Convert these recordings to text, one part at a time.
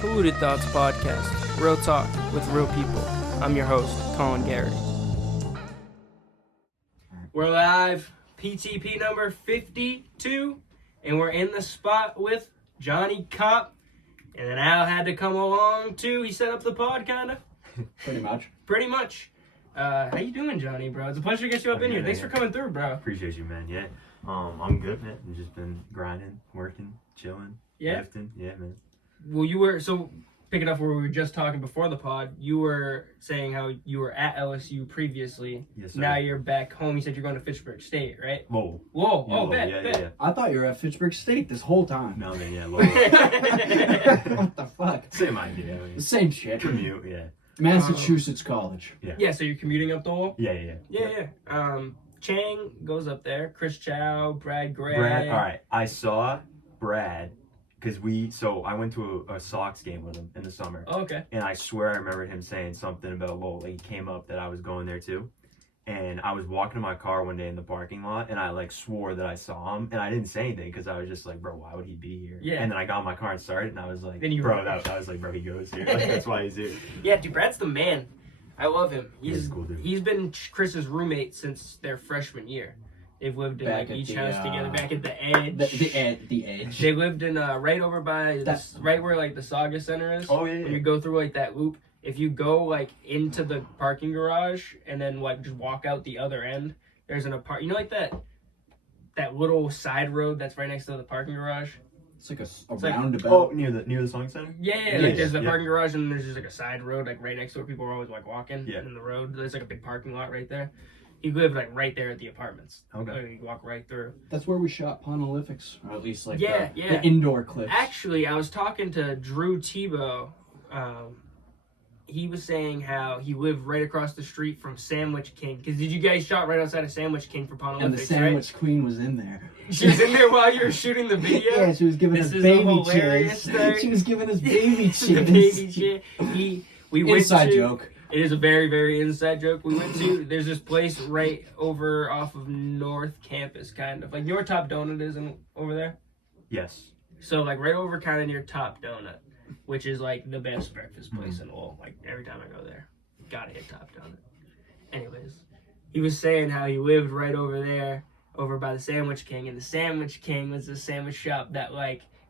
Polluted Thoughts Podcast, real talk with real people. I'm your host, Colin Garrity. We're live, PTP number 52, and we're in the spot with Jonny Cop. And then Al had to come along too. He set up the pod, kind of. Pretty much. How you doing, Jonny, bro? It's a pleasure to get you up in here. Thanks for coming through, bro. Appreciate you, man. Yeah. I'm good, man. I've just been grinding, working, chilling, lifting. Yeah, man. Well, so picking up where we were just talking before the pod, you were saying how you were at LSU previously. Yes, sir. Now you're back home. You said you're going to Fitchburg State, right? Lowell. Whoa. Yeah, Oh, Lowell. bet. Yeah. I thought you were at Fitchburg State this whole time. No, man, yeah, Lowell. What the fuck? Same idea. I mean, The same shit. commute, yeah. Massachusetts College. Yeah, so you're commuting up the Lowell? Yeah. Chang goes up there. Chris Chow, Brad Gray. Brad, all right. I saw Brad because I went to a Sox game with him in the summer. Oh, okay. And I swear I remember him saying something about Lowell. Like, he came up that I was going there too. And I was walking to my car one day in the parking lot, and I swore that I saw him, and I didn't say anything because I was just like, bro, why would he be here? Yeah. And then I got in my car and started, and I was like, Then you bro, were- I was like, bro, he goes here. Like, that's why he's here. Yeah, dude, Brad's the man. I love him. He's a cool dude. He's been Chris's roommate since their freshman year. They've lived in Back at each the, house together, back at the edge. The edge. They lived in right over by right where the Saga Center is. Oh, yeah. When you go through that loop, if you go into the parking garage and then just walk out the other end, there's an apartment. You know, that little side road that's right next to the parking garage. It's like a like- roundabout. Oh, near the Song Center? Yeah. There's the parking garage and there's just a side road right next to where people are always walking. Yeah. In the road, there's a big parking lot right there. He lived right there at the apartments. Okay. You walk right through. That's where we shot Ponolifex, or at least Yeah. the indoor clips. Actually, I was talking to Drew Tebow. He was saying how he lived right across the street from Sandwich King. Because did you guys shot right outside of Sandwich King for Ponolifex, and the sandwich queen was in there. She was in there while you were shooting the video? Yeah, she was giving This us is baby hilarious cheers. story. She was giving us baby The cheers. baby shit. We went Inside to, joke. It is a very, very inside joke. We went to, there's this place right over off of North Campus, kind of. Your Top Donut is over there? Yes. So, right over kind of near Top Donut, which is, the best breakfast place in Lowell. Every time I go there, gotta hit Top Donut. Anyways, he was saying how he lived right over there, over by the Sandwich King, and the Sandwich King was a sandwich shop that,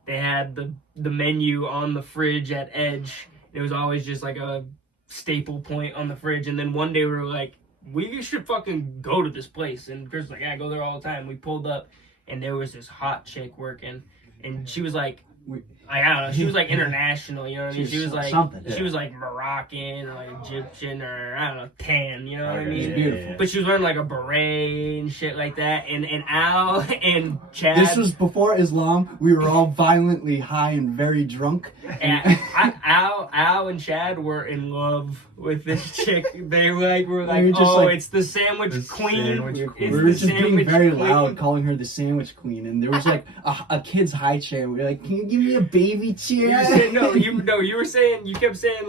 they had the menu on the fridge at Edge. It was always just, a staple point on the fridge, and then one day we were like, we should fucking go to this place, and Chris was like, yeah, I go there all the time. We pulled up, and there was this hot chick working, and she was I don't know, she was international, you know what I mean? She was something. She was Moroccan or Egyptian or I don't know, tan, you know what I Okay, mean? beautiful. But she was wearing a beret and shit like that, and Al and Chad. This was before Islam. We were all violently high and very drunk. And Al and Chad were in love with this chick. They were just it's the sandwich queen. Sandwich We It's were the just being sandwich very queen. loud, calling her the sandwich queen, and there was a kid's high chair. We were like, "Can you give me a baby chair?" You were saying you kept saying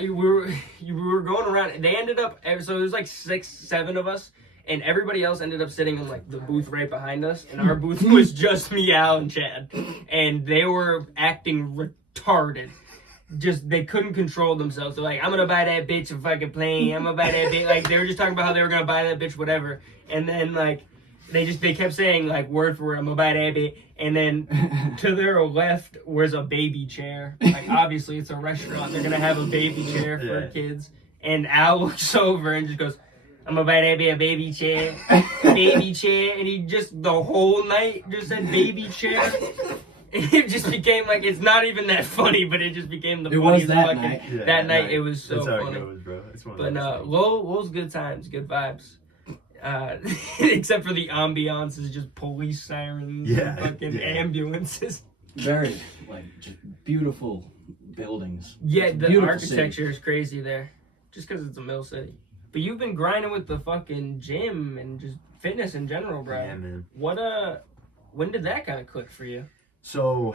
we were going around. They ended up, so it was 6, 7 of us, and everybody else ended up sitting in the booth right behind us, and our booth was just me, Al, and Chad, and they were acting retarded. Just they couldn't control themselves. They're I'm gonna buy that bitch a fucking plane. I'm gonna buy that bitch. They were just talking about how they were gonna buy that bitch whatever, and then they kept saying word for word, I'm gonna buy that bitch. And then to their left was a baby chair. Obviously it's a restaurant. They're gonna have a baby chair for kids. And Al looks over and just goes, I'm gonna buy that bitch a baby chair, baby chair. And he just the whole night just said baby chair. It just became it's not even that funny, but it just became the It was funniest that fucking night. Yeah, that night. It was so That's how funny. it goes, bro. It's one of But those things. Lowell's good times, good vibes. Except for the ambiance is just police sirens and fucking ambulances. Very just beautiful buildings. Yeah, It's a the beautiful architecture city. is crazy there. Just because it's a mill city. But you've been grinding with the fucking gym and just fitness in general, bro. Yeah, man. When did that kind of click for you? So,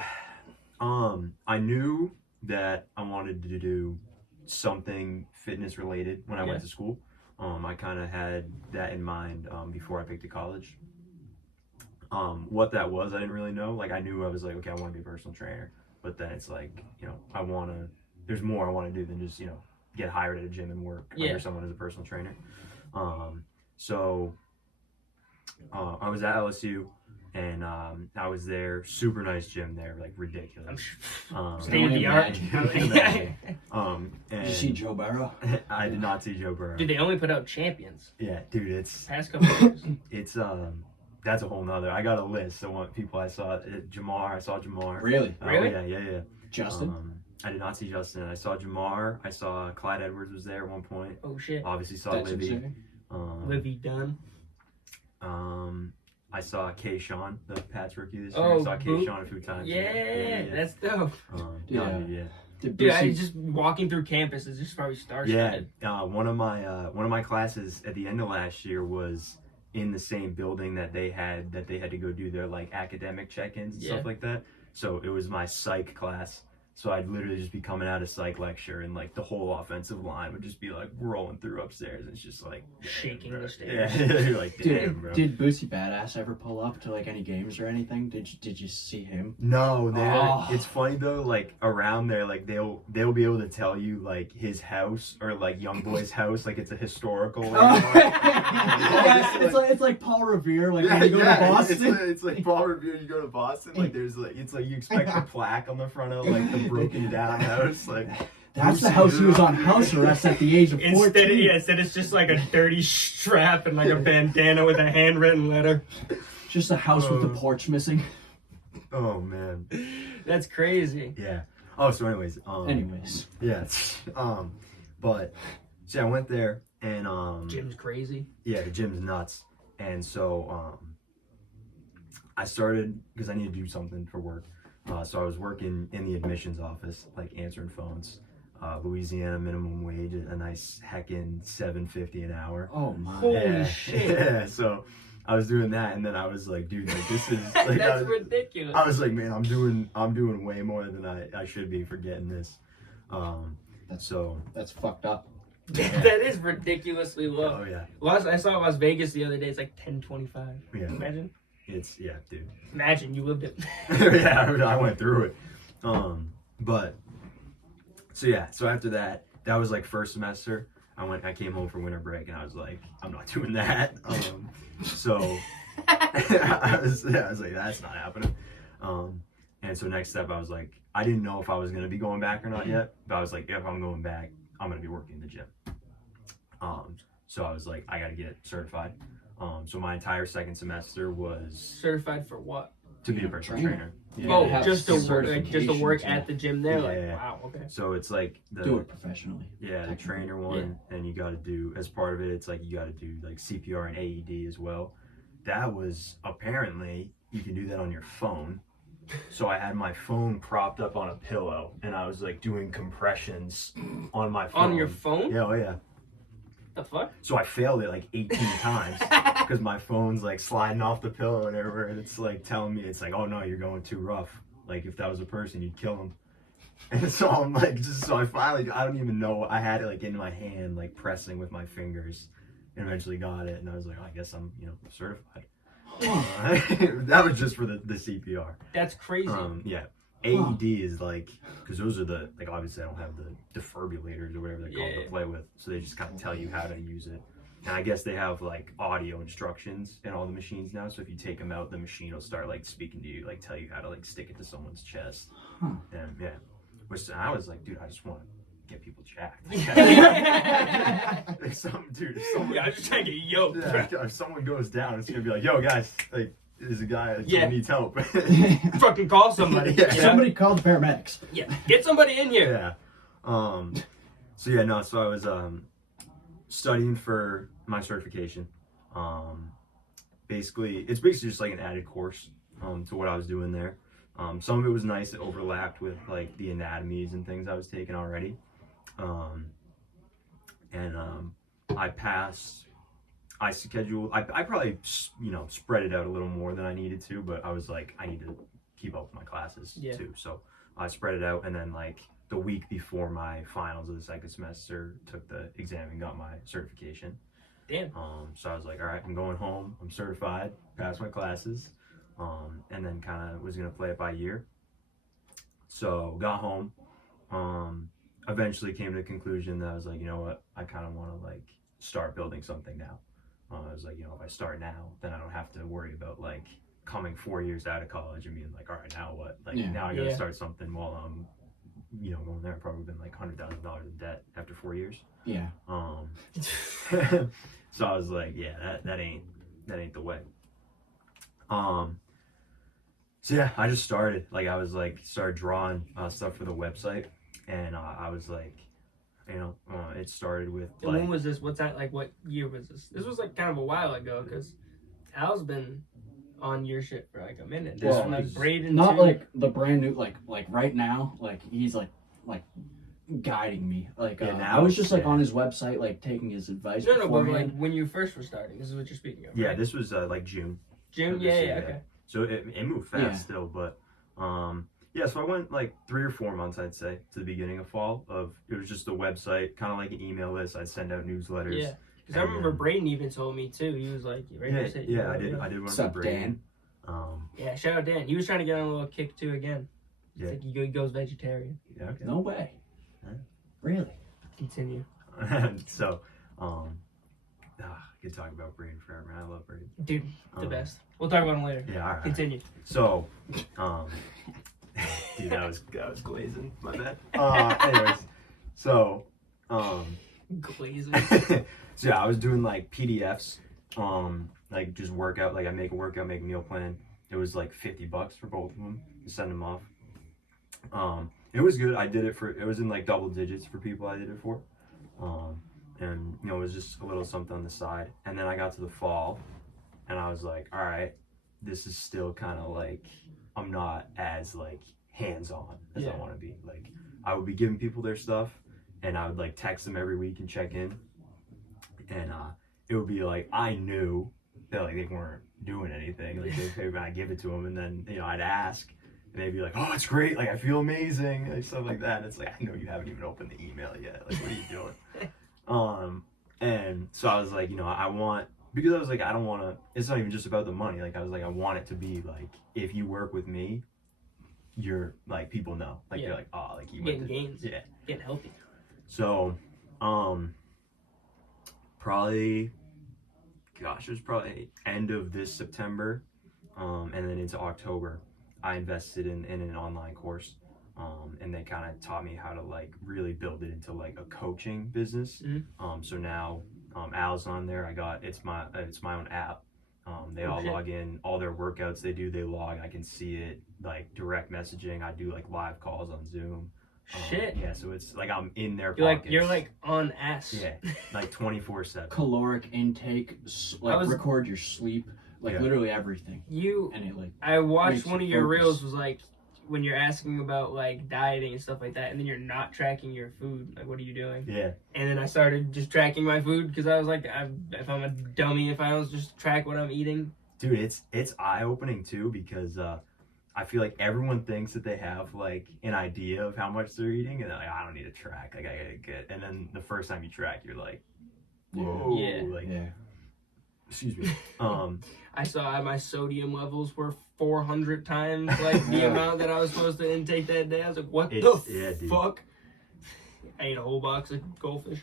I knew that I wanted to do something fitness related when I went to school. I kind of had that in mind before I picked a college. What that was, I didn't really know. I knew I was okay, I want to be a personal trainer. but then it's like, you know, there's more I want to do than just, you know, get hired at a gym and work under someone as a personal trainer. So I was at LSU, and I was there. Super nice gym there, like ridiculous. State of the art. Did you see Joe Burrow? I did not see Joe Burrow. Dude, they only put out champions. Yeah, dude, it's Past couple of years. it's that's a whole nother. I got a list of what people I saw. I saw Jamar. Really? Really? Yeah. Justin? I did not see Justin. I saw Jamar. I saw Clyde Edwards was there at one point. Oh shit. Obviously saw That's Libby. insane. Livy Dunn. I saw Kayshawn, the Pats rookie this year. Oh, I saw Kayshawn a few times. Yeah, that's dope. Yeah. Dude, I just walking through campus is just probably star-studded. Yeah. One of my classes at the end of last year was in the same building that they had to go do their like academic check-ins and stuff like that. So it was my psych class. So I'd literally just be coming out of psych lecture, and like the whole offensive line would just be like rolling through upstairs. And it's just like shaking the stairs. Yeah, you're like, damn, bro. Did Bootsy Badass ever pull up to like any games or anything? Did you see him? No, Oh. It's funny though. Like around there, like they'll be able to tell you like his house or like Young Boy's house, like it's a historical. Yeah, it's like Paul Revere, like when you go to Boston. It's like Paul Revere. You go to Boston, like there's like it's like you expect a plaque on the front of like the broken down house, like. That's the house he was on house arrest at the age of 14. Instead it's just like a dirty strap and like a bandana with a handwritten letter. Just a house with the porch missing. Oh man, that's crazy. Yeah. Oh, so anyways. Yeah. But see, I went there and Gym's crazy. Yeah, the gym's nuts, and so I started because I needed to do something for work. So I was working in the admissions office, like answering phones. Louisiana minimum wage, a nice heckin' $7.50 an hour. Oh my! Holy shit! Yeah, so I was doing that, and then I was like, dude, like this is like that's ridiculous. I was like, man, I'm doing way more than I should be for getting this. That's fucked up. That is ridiculously low. Oh yeah. I saw Las Vegas the other day. It's like $10.25. Yeah. Imagine. Yeah, dude. Imagine you lived it. Yeah, I went through it. But so after that was like first semester. I came home for winter break and I was like, I'm not doing that. So I was like, that's not happening. And so next step, I was like, I didn't know if I was gonna be going back or not yet, but I was like, if I'm going back, I'm gonna be working in the gym. So I was like, I gotta get certified. So my entire second semester was certified for what? To be a personal trainer. Yeah. Oh, just to work at the gym there. Yeah. Wow. Okay. So it's like do it professionally. Yeah, the trainer one, and you got to do as part of it. It's like you got to do like CPR and AED as well. That was apparently you can do that on your phone. So I had my phone propped up on a pillow, and I was like doing compressions on my phone. On your phone? Yeah, oh yeah. The fuck? So I failed it like 18 times because my phone's like sliding off the pillow and everywhere, and it's like telling me, it's like, oh no, you're going too rough. Like if that was a person, you'd kill him. And so I'm like, I don't even know, I had it like in my hand, like pressing with my fingers, and eventually got it, and I was like, oh, I guess I'm, certified. That was just for the CPR. That's crazy. Yeah. AED is like, because those are the, like, obviously I don't have the defibrillators or whatever they're called to play with, so they just kind of tell you how to use it. And I guess they have like audio instructions in all the machines now, so if you take them out, the machine will start like speaking to you, like tell you how to like stick it to someone's chest. And yeah, which I was like, dude, I just want to get people jacked. If someone, I'm just trying to get yoked. If someone goes down, it's gonna be like, yo guys, like, there's a guy that needs help. Fucking call somebody. Somebody call the paramedics. Yeah, get somebody in here. Yeah. So I was studying for my certification. It's basically just like an added course to what I was doing there. Some of it was nice. It overlapped with like the anatomies and things I was taking already. I passed. I probably, spread it out a little more than I needed to, but I was like, I need to keep up with my classes too. So I spread it out, and then like the week before my finals of the second semester, took the exam and got my certification. Damn. So I was like, all right, I'm going home. I'm certified, passed my classes, and then kind of was gonna play it by ear. So got home. Eventually came to the conclusion that I was like, you know what, I kind of want to like start building something now. I was like, you know, if I start now, then I don't have to worry about like coming 4 years out of college and being like, all right, now what? Like now I gotta start something while I'm, you know, going there. I've probably been like $100,000 in debt after 4 years. Yeah. So I was like, yeah, that ain't the way. So yeah, I just started. Like I was like started drawing stuff for the website, and I was like, you know, it started with. And when was this? What's that like? What year was this? This was like kind of a while ago, because Al's been on your shit for like a minute. This Well, was Braden Not too. like the brand new, like right now, like he's like guiding me. Like now I was just like yeah. on his website, like taking his advice. No, but like beforehand. when you first were starting, this is what you're speaking of. Yeah, right? this was like June. June. of this Yeah, year, yeah, okay. So it moved fast Yeah. still, but yeah. So I went like 3 or 4 months, I'd say, to the beginning of fall. It was just a website, kind of like an email list. I'd send out newsletters. Yeah, because I remember Braden even told me too. He was like, "You ready to say?" Yeah, I did one What's for up, Braden. Yeah, shout out Dan. He was trying to get on a little kick too again. It's Yeah. like he goes vegetarian. Yeah, okay. No way. Huh? Really? Continue. So, I could talk about Braden forever, man. I love Braden. Dude, the best. We'll talk about him later. Yeah, all right. Continue. So, dude, that was glazing. My bad. Anyways, so, Glazing. so yeah, I was doing like PDFs, like just workout. Like I make a workout, make a meal plan. It was like $50 for both of them. Send them off. It was good. I did it for. It was in like double digits for people I did it for. And you know, it was just a little something on the side. And then I got to the fall, and I was like, all right, this is still kind of like I'm not as like hands-on as I want to be. Like I would be giving people their stuff, and I would like text them every week and check in, and it would be like I knew that like they weren't doing anything. Like they'd I give it to them, and then you know I'd ask, and they'd be like, oh, it's great, like I feel amazing, like stuff like that. And it's like, I know you haven't even opened the email yet. Like what are you doing? And so I was like, you know, I want, because I was like, I don't want to, it's not even just about the money. Like I was like, I want it to be like, if you work with me, you're like, people know, like they're like, oh, like you getting gains. Yeah, Getting healthy. so probably, gosh, it was probably end of this September, and then into October I invested in an online course, and they kind of taught me how to like really build it into like a coaching business. So now Al's on there. It's my own app. They all log in, all their workouts they do, they log. I can see it, like direct messaging. I do like live calls on Zoom. Shit. Yeah, so it's like I'm in their You're pockets. like you're like on ass. Yeah, like 24/7. Caloric intake, like record your sleep, like literally everything. And it like I watched makes one you of your focus. reels was like when you're asking about like dieting and stuff like that, and then you're not tracking your food. Like, what are you doing? Yeah. And then I started just tracking my food because I was like, if I'm a dummy, if I don't just track what I'm eating. Dude, it's eye opening too, because I feel like everyone thinks that they have like an idea of how much they're eating, and they're like, I don't need to track. Like I gotta get. And then the first time you track, you're like, whoa. Yeah. Like, excuse me. I saw my sodium levels were 400 times like the amount that I was supposed to intake that day. I was like, what the fuck? I ate a whole box of goldfish.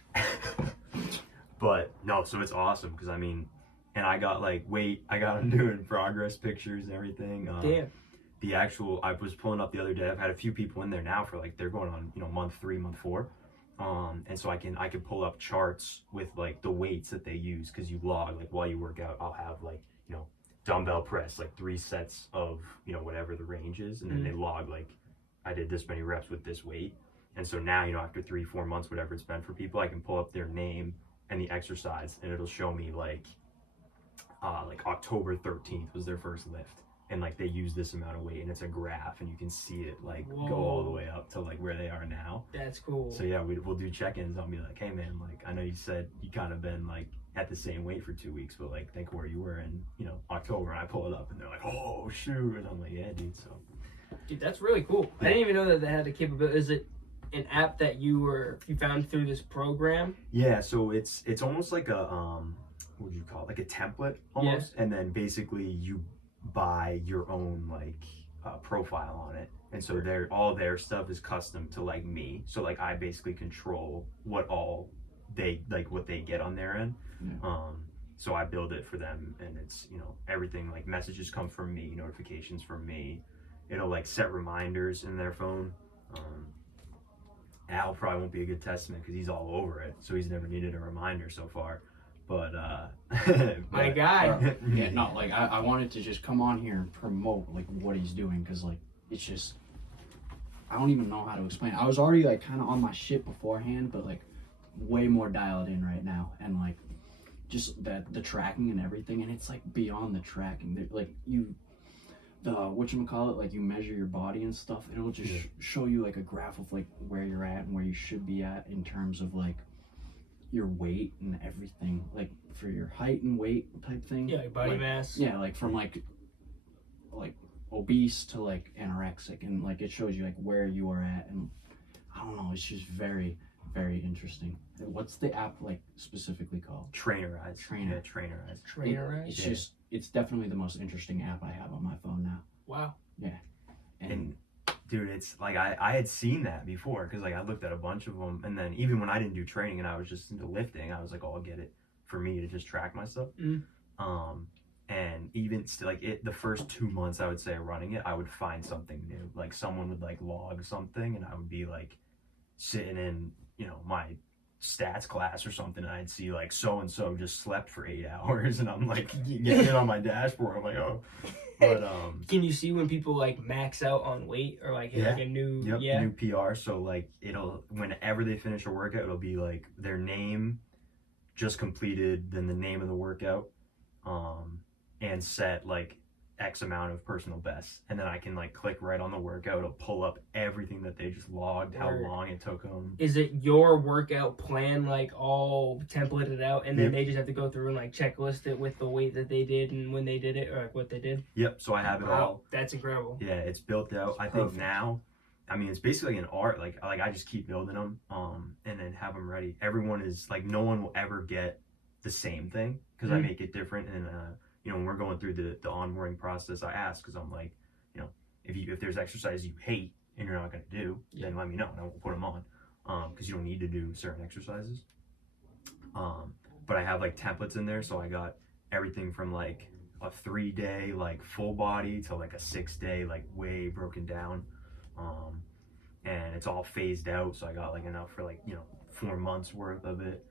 But no, so it's awesome because I mean, and I got like I got them doing progress pictures and everything. Damn. The actual, I was pulling up the other day. I've had a few people in there now for like they're going on, you know, month 3, month 4. And so I can pull up charts with like the weights that they use, because you log like while you work out. I'll have like, you know, dumbbell press like 3 sets of, you know, whatever the range is, and then they log like I did this many reps with this weight. And so now, you know, after 3-4 months, whatever it's been for people, I can pull up their name and the exercise, and it'll show me like October 13th was their first lift, and like they use this amount of weight, and it's a graph, and you can see it like go all the way up to like where they are now. That's cool. So yeah, we'll do check-ins. I'll be like, hey man, like I know you said you kind of been like at the same weight for 2 weeks, but like think where you were in, you know, October. And I pull it up, and they're like, oh shoot, and I'm like, yeah dude. So dude, that's really could I didn't even know that they had the capability. Is it an app that you found through this program? Yeah, so it's almost like a what do you call it, like a template almost. And then basically you buy your own like profile on it, and so all their stuff is custom to like me. So like I basically control what they get on their end. So I build it for them, and it's, you know, everything, like messages come from me, notifications from me. It'll like set reminders in their phone. Al probably won't be a good testament because he's all over it, so he's never needed a reminder so far. But my guy. Yeah, no, like I wanted to just come on here and promote like what he's doing, because like it's just, I don't even know how to explain it. I was already like kind of on my shit beforehand, but like way more dialed in right now, and like just that the tracking and everything, and it's like beyond the tracking. Like whatchamacallit, like you measure your body and stuff, it'll just show you like a graph of like where you're at and where you should be at in terms of like your weight and everything, like for your height and weight type thing. Yeah, like body like, mass. Yeah, like from like obese to like anorexic, and like it shows you like where you are at, and I don't know, it's just very, very interesting. What's the app like specifically called? Trainerize. Trainer. Yeah, Trainerize. Trainerize. It's just, it's definitely the most interesting app I have on my phone now. Wow. Yeah. And dude, it's like I had seen that before, because like I looked at a bunch of them, and then even when I didn't do training and I was just into lifting, I was like, oh, I'll get it for me to just track myself. And even still, like the first 2 months I would say running it, I would find something new. Like someone would like log something, and I would be like sitting in, you know, my stats class or something, and I'd see like so and so just slept for 8 hours, and I'm like getting it on my dashboard. I'm like, oh. But can you see when people like max out on weight or like hit like a new new PR? So like it'll, whenever they finish a workout, it'll be like their name, just completed, then the name of the workout, and set like X amount of personal bests, and then I can like click right on the workout. It'll pull up everything that they just logged, how long it took them. Is it your workout plan like all templated out, and then they just have to go through and like checklist it with the weight that they did and when they did it, or like what they did? Yep. So I have it all. That's incredible. Yeah, it's built out. I think now, I mean, it's basically an art. Like I just keep building them, and then have them ready. Everyone is like, no one will ever get the same thing, because I make it different. And you know, when we're going through the onboarding process, I ask, because I'm like, you know, if there's exercises you hate and you're not going to do, then let me know and I won't put them on, because you don't need to do certain exercises. But I have like templates in there, so I got everything from like a 3-day like full body to like a 6-day like way broken down, and it's all phased out, so I got like enough for like, you know, 4 months worth of it.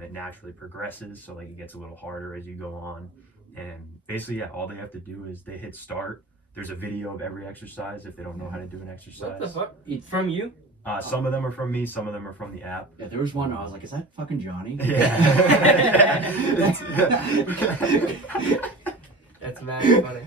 It naturally progresses, so like it gets a little harder as you go on. And basically, yeah, all they have to do is they hit start. There's a video of every exercise if they don't know how to do an exercise. What the fuck? From you? Some of them are from me, some of them are from the app. Yeah, there was one I was like, is that fucking Jonny? Yeah. That's mad funny.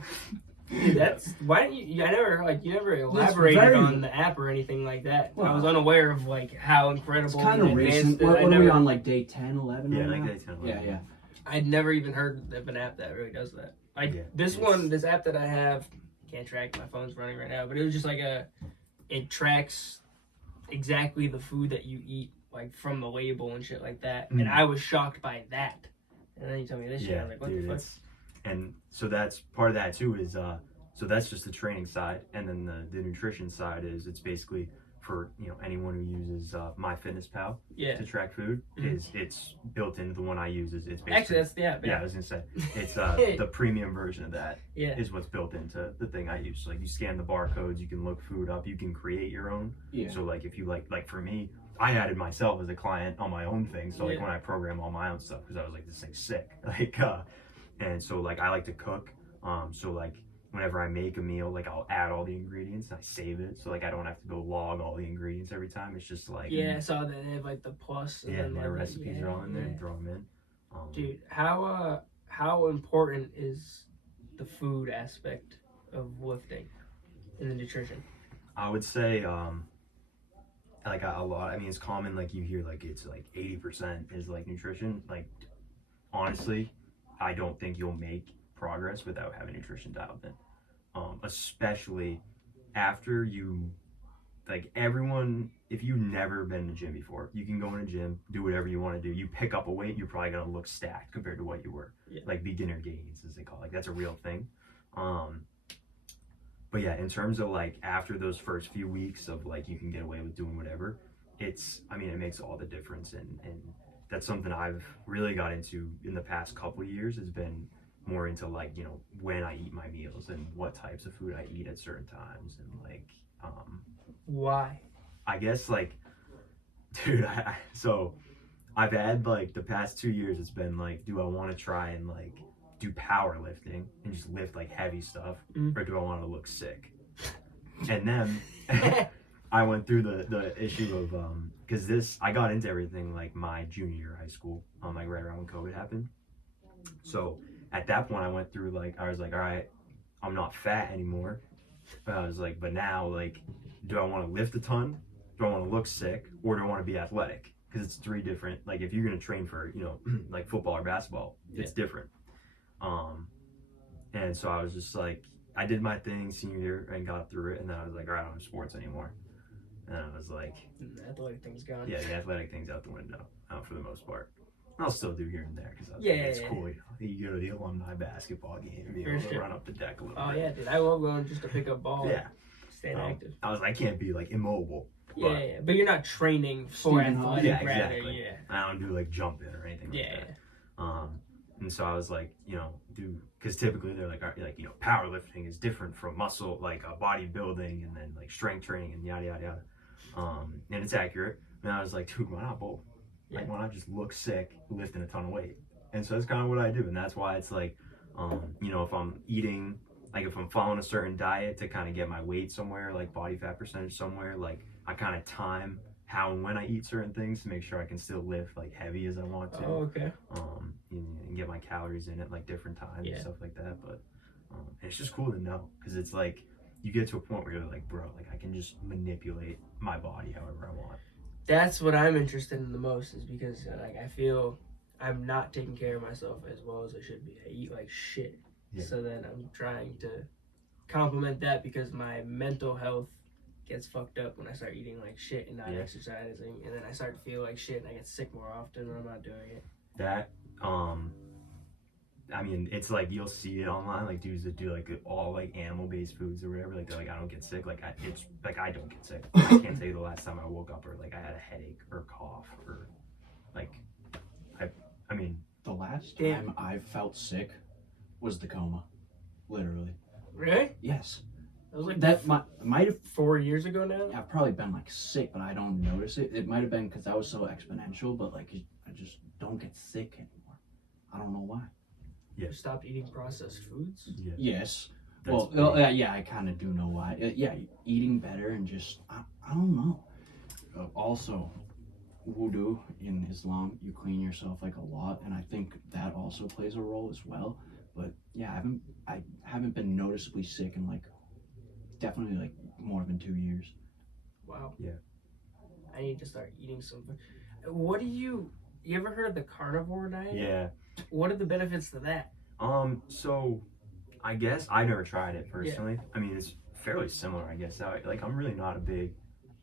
Dude, that's, why didn't you never elaborated on the app or anything like that. Well, I was unaware of like how incredible it's kind of recent. What are we on, like day 10, 11? Yeah, right like now? day 10, 11. Yeah. I'd never even heard of an app that really does that. This app that I have, can't track, my phone's running right now, but it was just like it tracks exactly the food that you eat, like from the label and shit like that. And I was shocked by that. And then you tell me this shit, I'm like, what the fuck? And so that's part of that too, is so that's just the training side, and then the nutrition side is, it's basically for, you know, anyone who uses MyFitnessPal to track food. Is it's built into the one I use. It's basically, actually, that's the app. Yeah, I was gonna say it's the premium version of that. Is what's built into the thing I use. So, like, you scan the barcodes, you can look food up, you can create your own. So like if you like for me, I added myself as a client on my own thing. So like when I program all my own stuff, because I was like, this thing's sick. Like and so like I like to cook. So like whenever I make a meal, like I'll add all the ingredients and I save it, so like I don't have to go log all the ingredients every time. It's just like, I saw that they have like the plus. And their recipes are all in there and throw them in. Dude, how important is the food aspect of lifting and the nutrition? I would say like a lot. I mean, it's common, like you hear like it's like 80% is like nutrition. Like honestly, I don't think you'll make progress without having nutrition dialed in, especially after you, like, everyone, if you've never been in a gym before, you can go in a gym, do whatever you want to do, you pick up a weight, you're probably going to look stacked compared to what you were. Like beginner gains, as they call it. Like, that's a real thing. But But yeah, in terms of like after those first few weeks of like you can get away with doing whatever, it makes all the difference. And that's something I've really got into in the past couple of years, has been more into like, when I eat my meals and what types of food I eat at certain times. And like, Why? I guess like, dude, so I've had like the past 2 years, it's been like, do I want to try and like do powerlifting and just lift like heavy stuff, or do I want to look sick? And then I went through the issue of because I got into everything like my junior year of high school, like right around when COVID happened. So at that point I went through like, I was like, all right, I'm not fat anymore. But I was like, but now like, do I want to lift a ton? Do I want to look sick, or do I want to be athletic? Because it's three different, like if you're going to train for, like football or basketball, it's different. And so I was just like, I did my thing senior year and got through it, and then I was like, all right, I don't do sports anymore. And I was like, the athletic thing's gone. yeah, the athletic thing's out the window, for the most part. I'll still do here and there because it's cool. You go to the alumni basketball game and be able to run up the deck a little bit. Oh yeah, dude, I love going just to pick up ball. Yeah, staying active. I can't be like immobile. But you're not training for athletic. Yeah, exactly. Yeah. I don't do like jumping or anything like that. And so I was like, because typically they're like, powerlifting is different from muscle, like bodybuilding, and then like strength training and yada yada yada. And it's accurate. And I was like, dude, why not both? Like, why not just look sick lifting a ton of weight? And so that's kind of what I do, and that's why it's like, if I'm eating, like if I'm following a certain diet to kind of get my weight somewhere, like body fat percentage somewhere, like I kind of time how and when I eat certain things to make sure I can still lift like heavy as I want to. Oh, okay. And get my calories in at like different times and stuff like that. But it's just cool to know, because it's like you get to a point where you're like, bro, like I can just manipulate my body however I want. That's what I'm interested in the most, is because like I feel I'm not taking care of myself as well as I should be. I eat like shit. So then I'm trying to complement that, because my mental health gets fucked up when I start eating like shit and not exercising, and then I start to feel like shit and I get sick more often when I'm not doing it. That it's like you'll see it online, like dudes that do like all like animal-based foods or whatever, like they're like, I don't get sick. Like I don't get sick. I can't tell you the last time I woke up or like I had a headache or cough or like the last time I felt sick was the coma, literally. Really? Yes. It was like that might have 4 years ago now. I've probably been like sick, but I don't notice it. It might have been because I was so exponential, but like I just don't get sick anymore. I don't know why. You stopped eating processed foods? Yeah. Yes. Well, I kind of do know why. Eating better and just, I don't know. Also, wudu in Islam, you clean yourself like a lot, and I think that also plays a role as well. But yeah, I haven't been noticeably sick in like definitely like more than 2 years. Wow. Yeah. I need to start eating something. What do you ever heard of the carnivore diet? Yeah. What are the benefits to that? So I guess I never tried it personally. I mean, it's fairly similar, I guess. Like I'm really not a big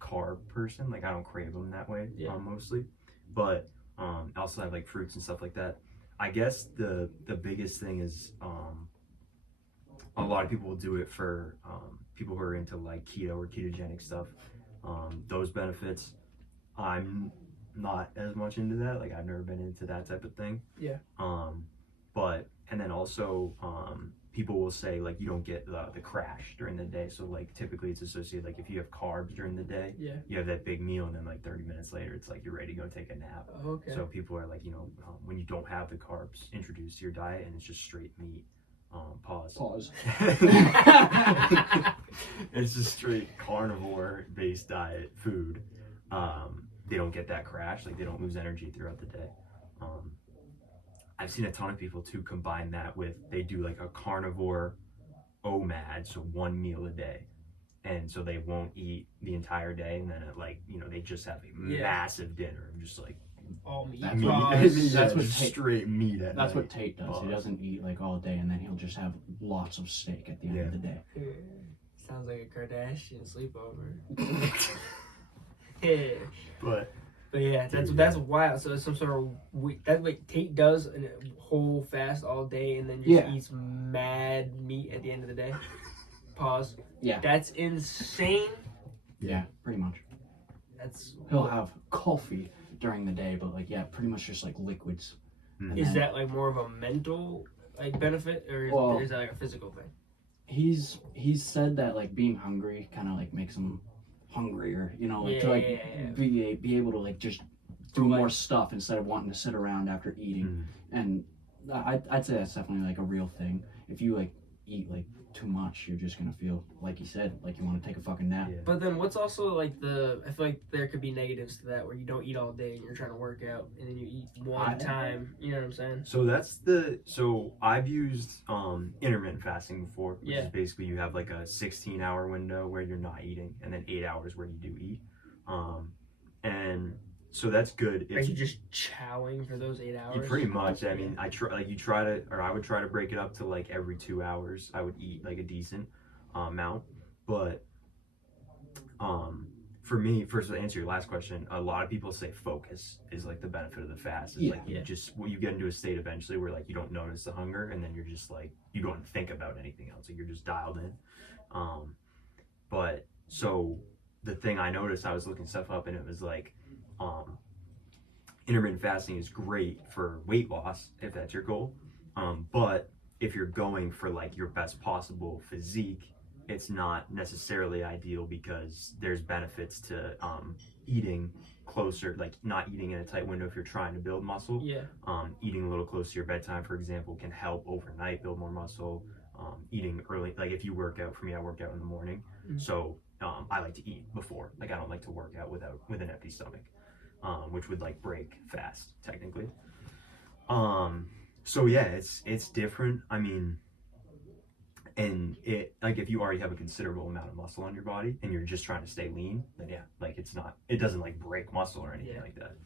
carb person. Like I don't crave them that way, mostly. But I also have like fruits and stuff like that. I guess the biggest thing is a lot of people will do it for people who are into like keto or ketogenic stuff. Those benefits, I'm not as much into that. Like I've never been into that type of thing. Yeah. But and then also people will say like you don't get the crash during the day. So like typically it's associated, like if you have carbs during the day, you have that big meal, and then like 30 minutes later it's like you're ready to go take a nap. Okay. So people are like, when you don't have the carbs introduced to your diet and it's just straight meat, pause. It's just straight carnivore based diet food. They don't get that crash, like they don't lose energy throughout the day. I've seen a ton of people too combine that with, they do like a carnivore OMAD, so 1 meal a day, and so they won't eat the entire day, and then they just have a massive dinner and just like all meat. That's what straight meat at That's night. what Tate does. He doesn't eat like all day, and then he'll just have lots of steak at the end of the day. Sounds like a Kardashian sleepover. But yeah, that's wild. So it's some sort of that's what Tate does, in a whole fast all day, and then just eats mad meat at the end of the day. Pause. Yeah. That's insane. Yeah, pretty much. That's. He'll have coffee during the day, but like, yeah, pretty much just like liquids. Mm. Is that like more of a mental like benefit, or is that like a physical thing? He's said that like being hungry kind of like makes him hungrier, you know, like to like be able to like just do more stuff instead of wanting to sit around after eating. And I'd say that's definitely like a real thing. If you like eat like too much, you're just gonna feel, like you said, like you want to take a fucking nap. Yeah. But then what's also like I feel like there could be negatives to that, where you don't eat all day and you're trying to work out and then you eat one time, you know what I'm saying? So I've used intermittent fasting before, which is basically you have like a 16-hour window where you're not eating and then 8 hours where you do eat. And so that's good. Are you just chowing for those 8 hours? Pretty much. I mean, I would try to break it up to like every 2 hours. I would eat like a decent amount, but for me, first to answer your last question, a lot of people say focus is like the benefit of the fast. It's like you get into a state eventually where like you don't notice the hunger, and then you're just like you don't think about anything else. Like you're just dialed in. But so the thing I noticed, I was looking stuff up, and it was like intermittent fasting is great for weight loss if that's your goal, but if you're going for like your best possible physique, it's not necessarily ideal, because there's benefits to eating closer, like not eating in a tight window if you're trying to build muscle. Eating a little closer to your bedtime, for example, can help overnight build more muscle. Eating early, like if you work out, for me, I work out in the morning, so I like to eat before. Like I don't like to work out with an empty stomach, which would like break fast technically. So yeah, it's different. I mean, and it, like if you already have a considerable amount of muscle on your body and you're just trying to stay lean, then yeah, like it doesn't like break muscle or anything like that.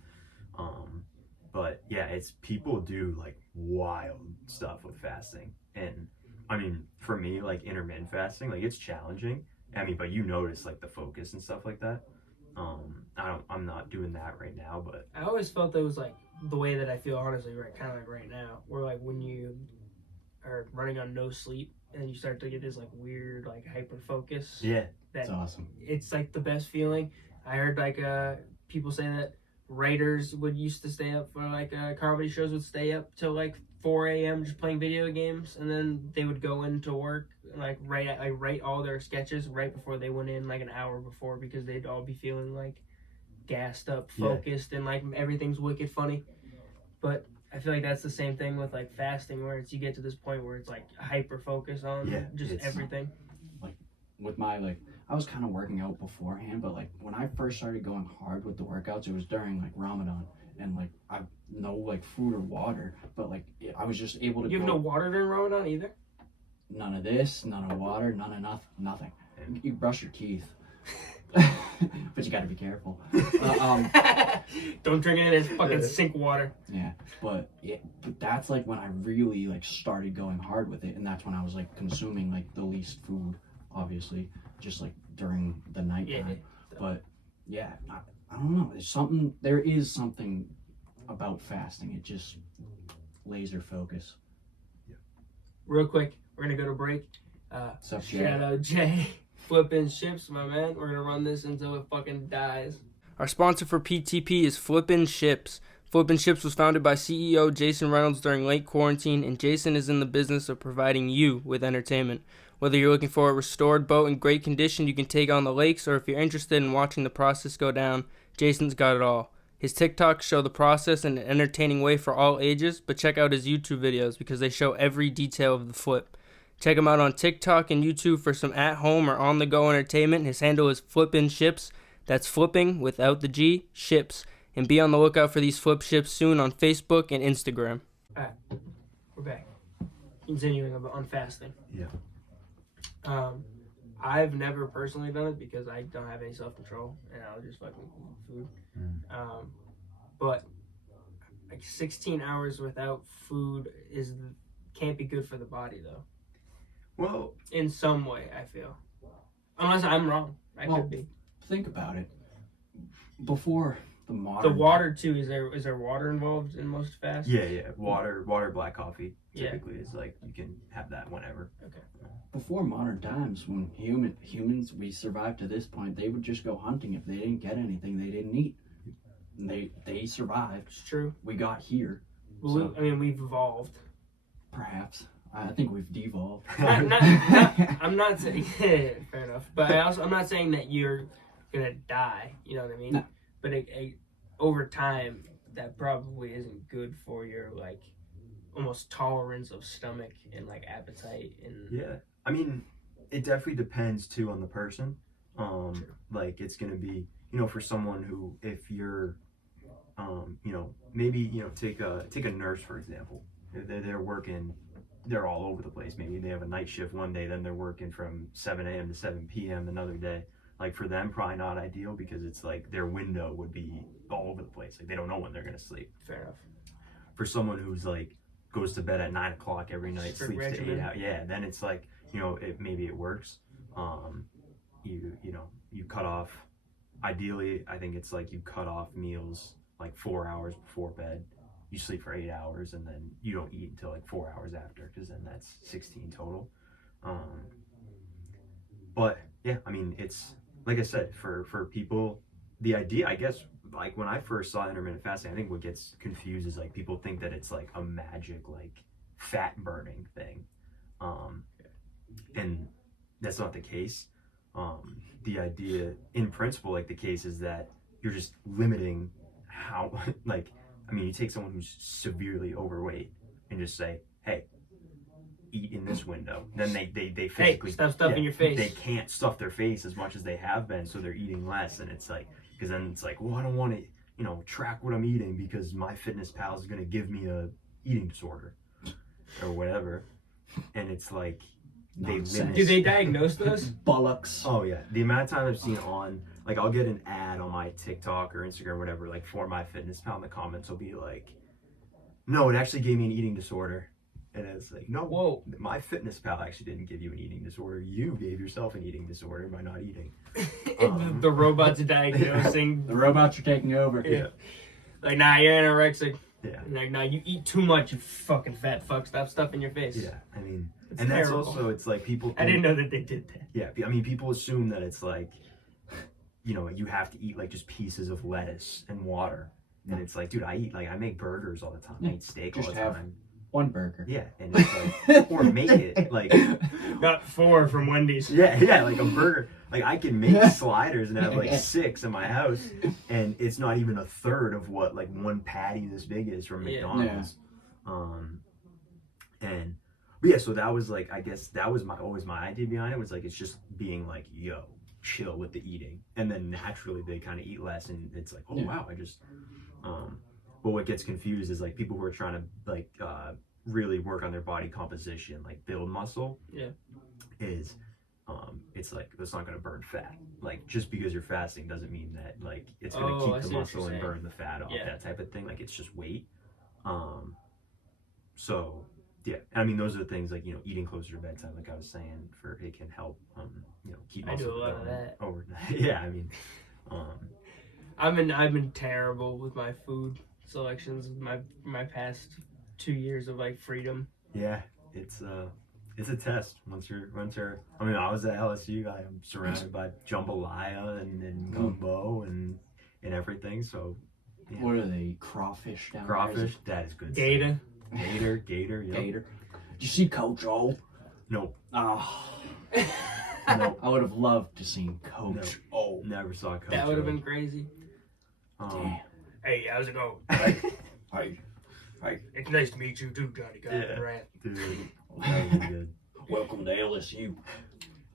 But yeah, people do like wild stuff with fasting, and I mean, for me, like intermittent fasting, like it's challenging. I mean, but you notice like the focus and stuff like that. I'm not doing that right now, but I always felt that was like the way that I feel, honestly, right, kind of like right now, where like when you are running on no sleep and you start to get this like weird like hyper focus. Yeah, that's awesome. It's like the best feeling. I heard like people say that writers would used to stay up for like comedy shows, would stay up till like 4 a.m. just playing video games, and then they would go into work like write all their sketches right before they went in, like an hour before, because they'd all be feeling like gassed up, focused, and like everything's wicked funny. But I feel like that's the same thing with like fasting, where it's you get to this point where it's like hyper focus on just everything. Like with my I was kind of working out beforehand, but like when I first started going hard with the workouts, it was during like Ramadan, and like I no like food or water, but like I was just able to. You have no water during Ramadan either? None of this, none of water, none of nothing. You brush your teeth. But you gotta be careful. Don't drink any of this fucking sink water. Yeah, but that's like when I really like started going hard with it, and that's when I was like consuming like the least food, obviously, just like during the nighttime. But yeah, I don't know. There is something about fasting. It just laser focus. Real quick, we're gonna go to break. Shout out Jay. Flipping Ships, my man. We're gonna run this until it fucking dies. Our sponsor for PTP is Flippin' Ships. Flippin' Ships was founded by CEO Jason Reynolds during late quarantine, and Jason is in the business of providing you with entertainment. Whether you're looking for a restored boat in great condition you can take on the lakes, or if you're interested in watching the process go down, Jason's got it all. His TikToks show the process in an entertaining way for all ages, but check out his YouTube videos because they show every detail of the flip. Check him out on TikTok and YouTube for some at-home or on-the-go entertainment. His handle is Flippin' Ships. That's flipping without the G, ships. And be on the lookout for these flip ships soon on Facebook and Instagram. Alright, we're back. Continuing on fasting. Yeah. I've never personally done it because I don't have any self-control and I'll just fucking eat food. But like 16 hours without food can't be good for the body though. Well, in some way, I feel. Unless I'm wrong. I could be. Think about it. Before the modern. The water too. Is there water involved in most fasts? Yeah. Water, black coffee typically is like you can have that whenever. Okay. Before modern times, when humans we survived to this point, they would just go hunting. If they didn't get anything, they didn't eat. And they survived. It's true. We got here. Well, So, I mean, we've evolved. perhaps. I think we've devolved. I'm not saying fair enough, but I'm not saying that you're gonna die. You know what I mean? No. But over time, that probably isn't good for your like almost tolerance of stomach and like appetite and. Yeah, I mean, it definitely depends too on the person. Sure. Like it's gonna be, for someone who, if you're, maybe take a nurse for example. They're working. They're all over the place. Maybe they have a night shift one day, then they're working from 7 a.m. to 7 p.m. another day. Like for them, probably not ideal because it's like their window would be all over the place. Like they don't know when they're gonna sleep. Fair enough. For someone who's like goes to bed at 9 o'clock every night, Strict sleeps to 8 regimen. hours, yeah, then it's like maybe it works. You cut off. Ideally, I think it's like you cut off meals like 4 hours before bed. You sleep for 8 hours and then you don't eat until like 4 hours after because then that's 16 total. But yeah, I mean, it's like I said, for people, the idea, I guess, like when I first saw intermittent fasting, I think what gets confused is like people think that it's like a magic like fat burning thing, and that's not the case. The idea in principle, like the case is that you're just limiting how like, I mean, you take someone who's severely overweight and just say, hey, eat in this window. Then they physically stop stuffing your face. They can't stuff their face as much as they have been, so they're eating less. And it's like, because then it's like, well, I don't want to, track what I'm eating because my fitness pal is going to give me a eating disorder or whatever. And it's like, they limit. Do they diagnose those? Bollocks. Oh yeah, the amount of time I've seen like I'll get an ad on my TikTok or Instagram or whatever, like for my fitness pal, in the comments will be like, no, it actually gave me an eating disorder. And it's like, no, Whoa. My fitness pal actually didn't give you an eating disorder. You gave yourself an eating disorder by not eating. The robots diagnosing. The robots are taking over. Yeah. Like, nah, you're anorexic. Yeah. Like, nah, you eat too much, you fucking fat fuck. Stop stuffing your face. Yeah, I mean, It's and terrible. that's also, it's like people think, I didn't know that they did that. yeah, I mean, people assume that it's like, you have to eat like just pieces of lettuce and water. And it's like, dude, I make burgers all the time. I eat steak all Just the have time. one burger. Yeah, and it's like, or make it like, Got 4 from Wendy's. yeah, like a burger. Like I can make sliders and have like 6 in my house, and it's not even a third of what like one patty this big is from Yeah. McDonald's. But yeah, so that was like, I guess that was always my idea behind it, was like it's just being like, yo, chill with the eating, and then naturally they kind of eat less, and it's like, oh wow, I just. But what gets confused is like people who are trying to like really work on their body composition, like build muscle. Yeah. Is it's like that's not going to burn fat. Like just because you're fasting doesn't mean that like it's going to I keep see the what muscle you're and saying. burn the fat off, Yeah. that type of thing. Like it's just weight. So yeah, I mean those are the things like eating closer to bedtime, like I was saying, for it can help keep I muscle do a lot of going that. overnight. Yeah, I mean I've been terrible with my food selections my past 2 years of like freedom. yeah, it's a test once you're I mean I was at LSU, I'm surrounded by jambalaya and gumbo and everything, so yeah. What are they? Crawfish down Crawfish, that is good Gator. stuff. Gator, there? yep. Gator. Did you see Coach O? Nope. Oh, Nope. I would have loved to seen Coach O. Never saw Coach. That would have O. been crazy. Damn. Hey, how's it going? Hey, It's nice to meet you too, Jonny Coppenrath. Dude, that would be good. welcome to LSU.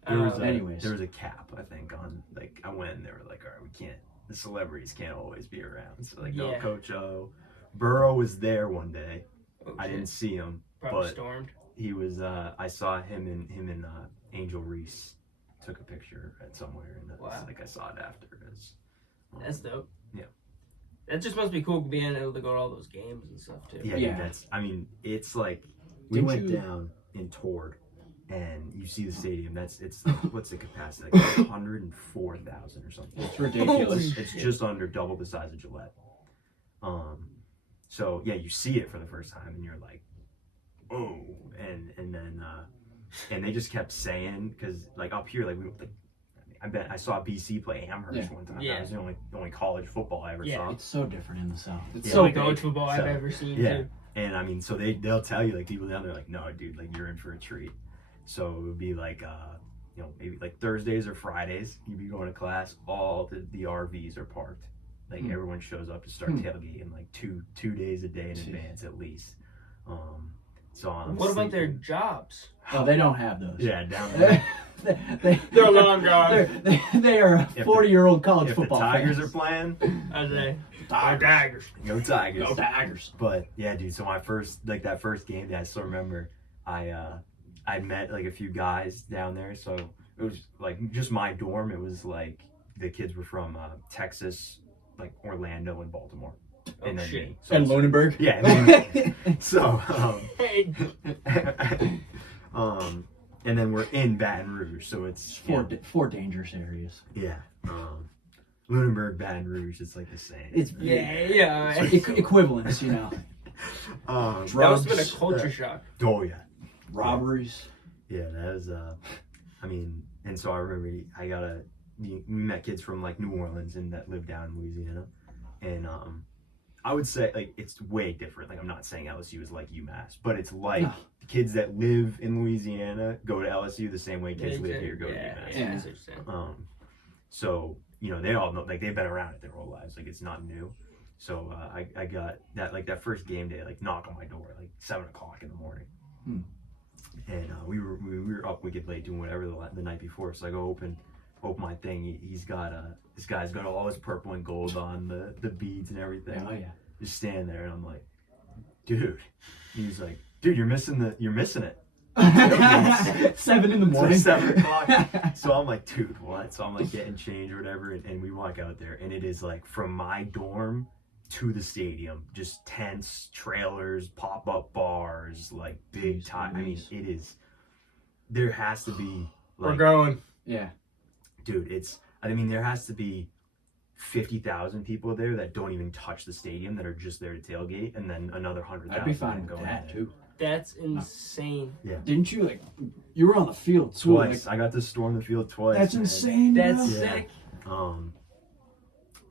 There was a cap, I think, on like I went and they were like, all right, we can't. The celebrities can't always be around. So like, no, Yeah. Coach O. Burrow was there one day. Oh, I shit. didn't see him, Probably but stormed. he was. I saw him and Angel Reese took a picture at somewhere, and that's, Wow. like I saw it after. That's dope. Yeah. That just must be cool being able to go to all those games and stuff too. Yeah, Yeah. dude, it's like we Didn't went you- down and toured, and you see the stadium. It's what's the capacity? Like 104,000 or something. It's ridiculous. It's just under double the size of Gillette. So yeah, you see it for the first time, and you're like, oh, and then and they just kept saying, because like up here, like I saw BC play Amherst one time. Yeah. That was the only college football I ever saw. It's so different in the South. It's Yeah, so like big. college football I've So, ever seen yeah. too. And I mean, so they'll tell you, like, people down there, like, no, dude, like, you're in for a treat. So it would be like, you know, maybe like Thursdays or Fridays, you'd be going to class, all the RVs are parked. Like, everyone shows up to start tailgating like two days a day in advance at least. So I'm What about their sleeping. jobs? Oh, they don't have those. Yeah, down there. They're long gone. They are 40-year-old college If football the Tigers fans. are playing, I say, Tigers. go Tigers. Go Tigers. But yeah, dude. So that first game day, I still remember. I met like a few guys down there. So it was like just my dorm. It was like the kids were from Texas, like Orlando and Baltimore, and then shit. me. So And it's- Lunenburg. Yeah. And then- so hey, and then we're in Baton Rouge. So it's Four dangerous areas. yeah. Lunenburg, Baton Rouge. It's like the same. It's yeah. equivalents, you know. That must have been a culture shock. Oh yeah. Robberies. Yeah, that was I mean, and so I remember we met kids from like New Orleans and that lived down in Louisiana, and I would say like it's way different. Like I'm not saying LSU is like UMass, but it's like No. kids that live in Louisiana go to LSU the same way kids live here go to yeah, UMass. yeah, that's what you're saying. So you know they all know, like they've been around it their whole lives, like it's not new. So I got that first game day, like knock on my door like 7 o'clock in the morning. And we were up wicked late doing whatever the night before. So I go open my thing. He's got this guy's got all his purple and gold on, the beads and everything. Oh yeah. Just stand there, and I'm like, dude. He's like, dude, you're missing it. 7 in the It's morning. like 7 o'clock. So I'm like, dude, what? So I'm like getting changed or whatever, and we walk out there, and it is like from my dorm to the stadium, just tents, trailers, pop-up bars, like big time. I mean, it is. There has to be like, We're going. Yeah. dude. I mean, there has to be 50,000 people there that don't even touch the stadium, that are just there to tailgate, and then another 100,000. I'd be fine with going that there. too. That's insane. Didn't you you were on the field too? Twice. Like, I got to storm the field twice. that's man. insane. That's bro. Yeah. sick.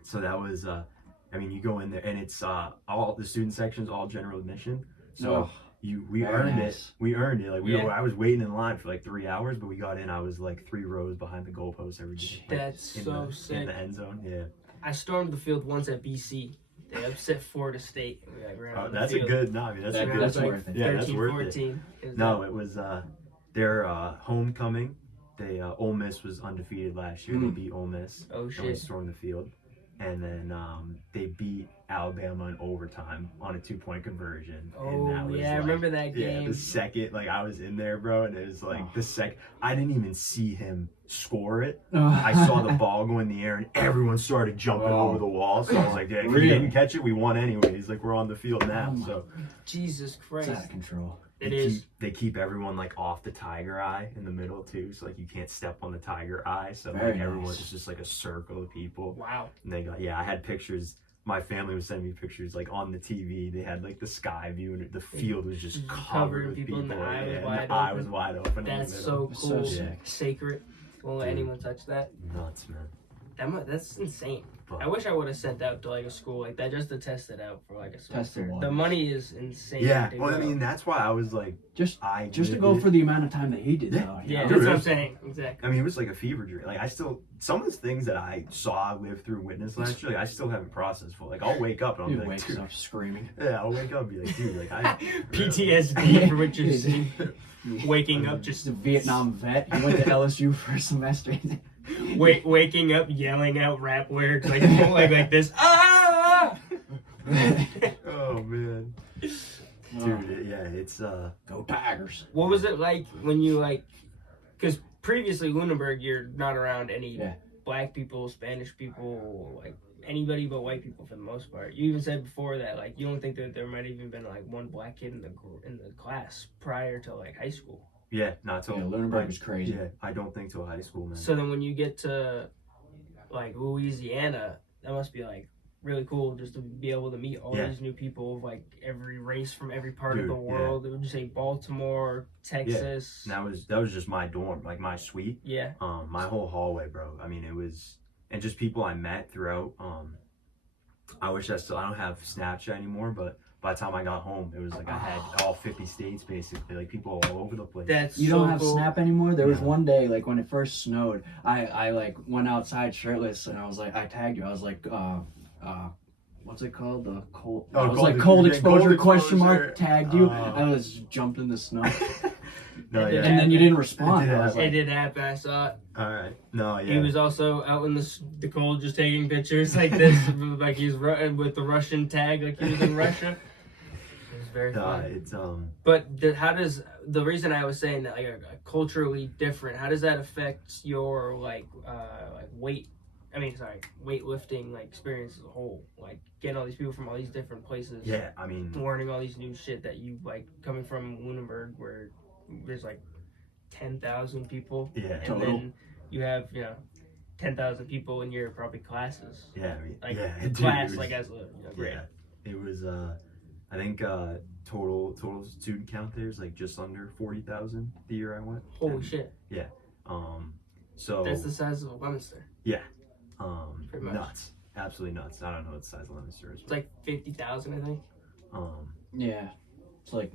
So that was I mean, you go in there and it's all the student sections, all general admission. So we very earned nice. it. We earned it. Like Yeah. I was waiting in line for like 3 hours, but we got in. I was like 3 rows behind the goalpost every day. Like, That's in so the, sick. in the end zone. Yeah. I stormed the field once at BC. They upset Florida State. We like ran on the That's field. a good. No, I mean that's a That- good. that's like worth it. Yeah, 13, that's worth 14. it. No, it was their homecoming. They Ole Miss was undefeated last year. They beat Ole Miss. Oh, And we shit. stormed the field, and then they beat Alabama in overtime on a 2-point conversion. and that Oh, was yeah, I like, remember that Yeah, game. the second, like I was in there, bro, and it was like the second. I didn't even see him score it. I saw the ball go in the air, and everyone started jumping Wow. over the wall. So I was like, "Yeah, if Really? you didn't catch it, we won anyways. Like we're on the field now." Oh my So Jesus It's Christ. out of control. It is. they keep everyone like off the tiger eye in the middle too, so like you can't step on the tiger eye. So Very like everyone's nice. just like a circle of people. Wow. And they got I had pictures. My family was sending me pictures like on the TV. They had like the sky view, and the field was just covered with people. and the eye was and wide the eye open. was wide open. That's in the so middle. It's so cool. sick. Sacred. Won't let Dude. anyone touch that. Nuts, man. That's insane. But I wish I would have sent out to like a school like that just to test it out for like a Test the semester. waters. The money is insane. yeah, to well, I go. mean that's why I was like, Just I to lived go it. for the amount of time that he did, Yeah. though. you Yeah, know? that's Dude, what I'm it's- saying. Exactly. I mean, it was like a fever dream. Like I still, some of the things that I saw, lived through, witnessed last year, like I still haven't processed full. Like I'll wake up and I'll He be like, wakes dude, up screaming. yeah, I'll wake up and be like, dude, like I PTSD for what you're seeing. Waking up Just just a Vietnam vet. He went to LSU for a semester. waking up yelling out rap lyrics like this. Ah! Oh man, dude, yeah, it's Go Tigers. What was it like when you like? Because previously Lunenburg, you're not around any Yeah. black people, Spanish people, like anybody but white people for the most part. You even said before that like you don't think that there might even been like one black kid in the class prior to like high school. Yeah, not till Yeah, Lunenburg was crazy. Yeah, I don't think till high school, man. So then when you get to like Louisiana, that must be like really cool just to be able to meet all these new people of like every race from every part of the world. Would you say Baltimore, Texas? Yeah. And that was just my dorm, like my suite. Yeah. My whole hallway, bro. I mean, it was, and just people I met throughout. I wish I don't have Snapchat anymore, but by the time I got home, it was like I had all 50 states basically, like people all over the place. You don't have cool. Snap anymore? There was one day, like when it first snowed, I like went outside shirtless and I was like, I tagged you. I was like, what's it called? The cold. Oh, I was like cold exposure question mark. Tagged you. I was jumped in the snow. No, and then you didn't respond. It did happen. I saw it. All right. No, yeah. He was also out in the cold, just taking pictures like this, like he's with the Russian tag, like he was in Russia. It was very fun. It's But how does the reason I was saying that like culturally different? How does that affect your like weightlifting like experience as a whole? Like getting all these people from all these different places. Yeah, I mean, learning all these new shit that you like coming from Lunenburg where there's like 10,000 people. Yeah, and total. then you have 10,000 people in your probably classes. Yeah, I mean, Like dude, class, like as a grade. Yeah, it was. I think total student count there is like just under 40,000 the year I went. Holy shit! Yeah. So That's the size of a Leominster. Yeah. Pretty much. Nuts. Absolutely nuts. I don't know what the size of Leominster is. It's like 50,000, I think. Yeah, it's like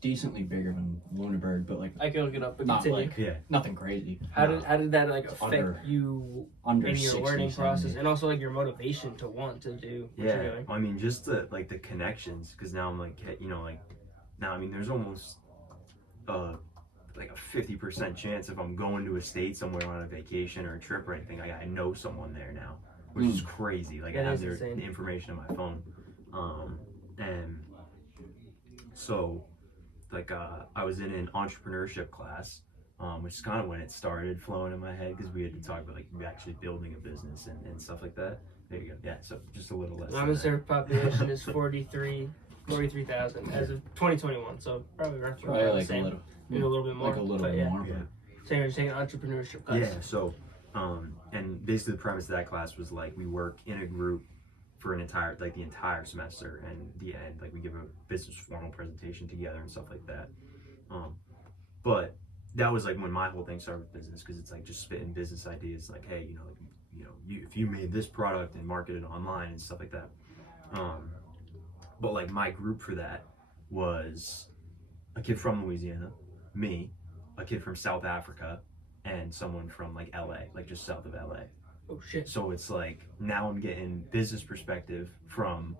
decently bigger than Lunenburg, but like I can look it up. But not continue. like nothing crazy. How did that like affect Under you under in your 60, learning process, 70. and also like your motivation to want to do what you're doing? I mean, just the connections, because now I'm like, now I mean, there's almost like a 50% chance if I'm going to a state somewhere on a vacation or a trip or anything, I know someone there now, which is crazy. Like I have the information on my phone, and so like I was in an entrepreneurship class, which is kind of when it started flowing in my head because we had to talk about like actually building a business and stuff like that. There you go. Yeah, so just a little less. Leominster population is 43,000 as of 2021, so probably roughly like the same. Maybe a little bit more. Like a little bit more. Yeah. So you're taking entrepreneurship class. Yeah, so and basically the premise of that class was like we work in a group for the entire semester, and the end like we give a business formal presentation together and stuff like that. But that was like when my whole thing started with business, because it's like just spitting business ideas, like hey, if you made this product and marketed online and stuff like that. But like my group for that was a kid from Louisiana, me, a kid from South Africa, and someone from like LA, like just south of LA. Oh shit. So it's like now I'm getting business perspective from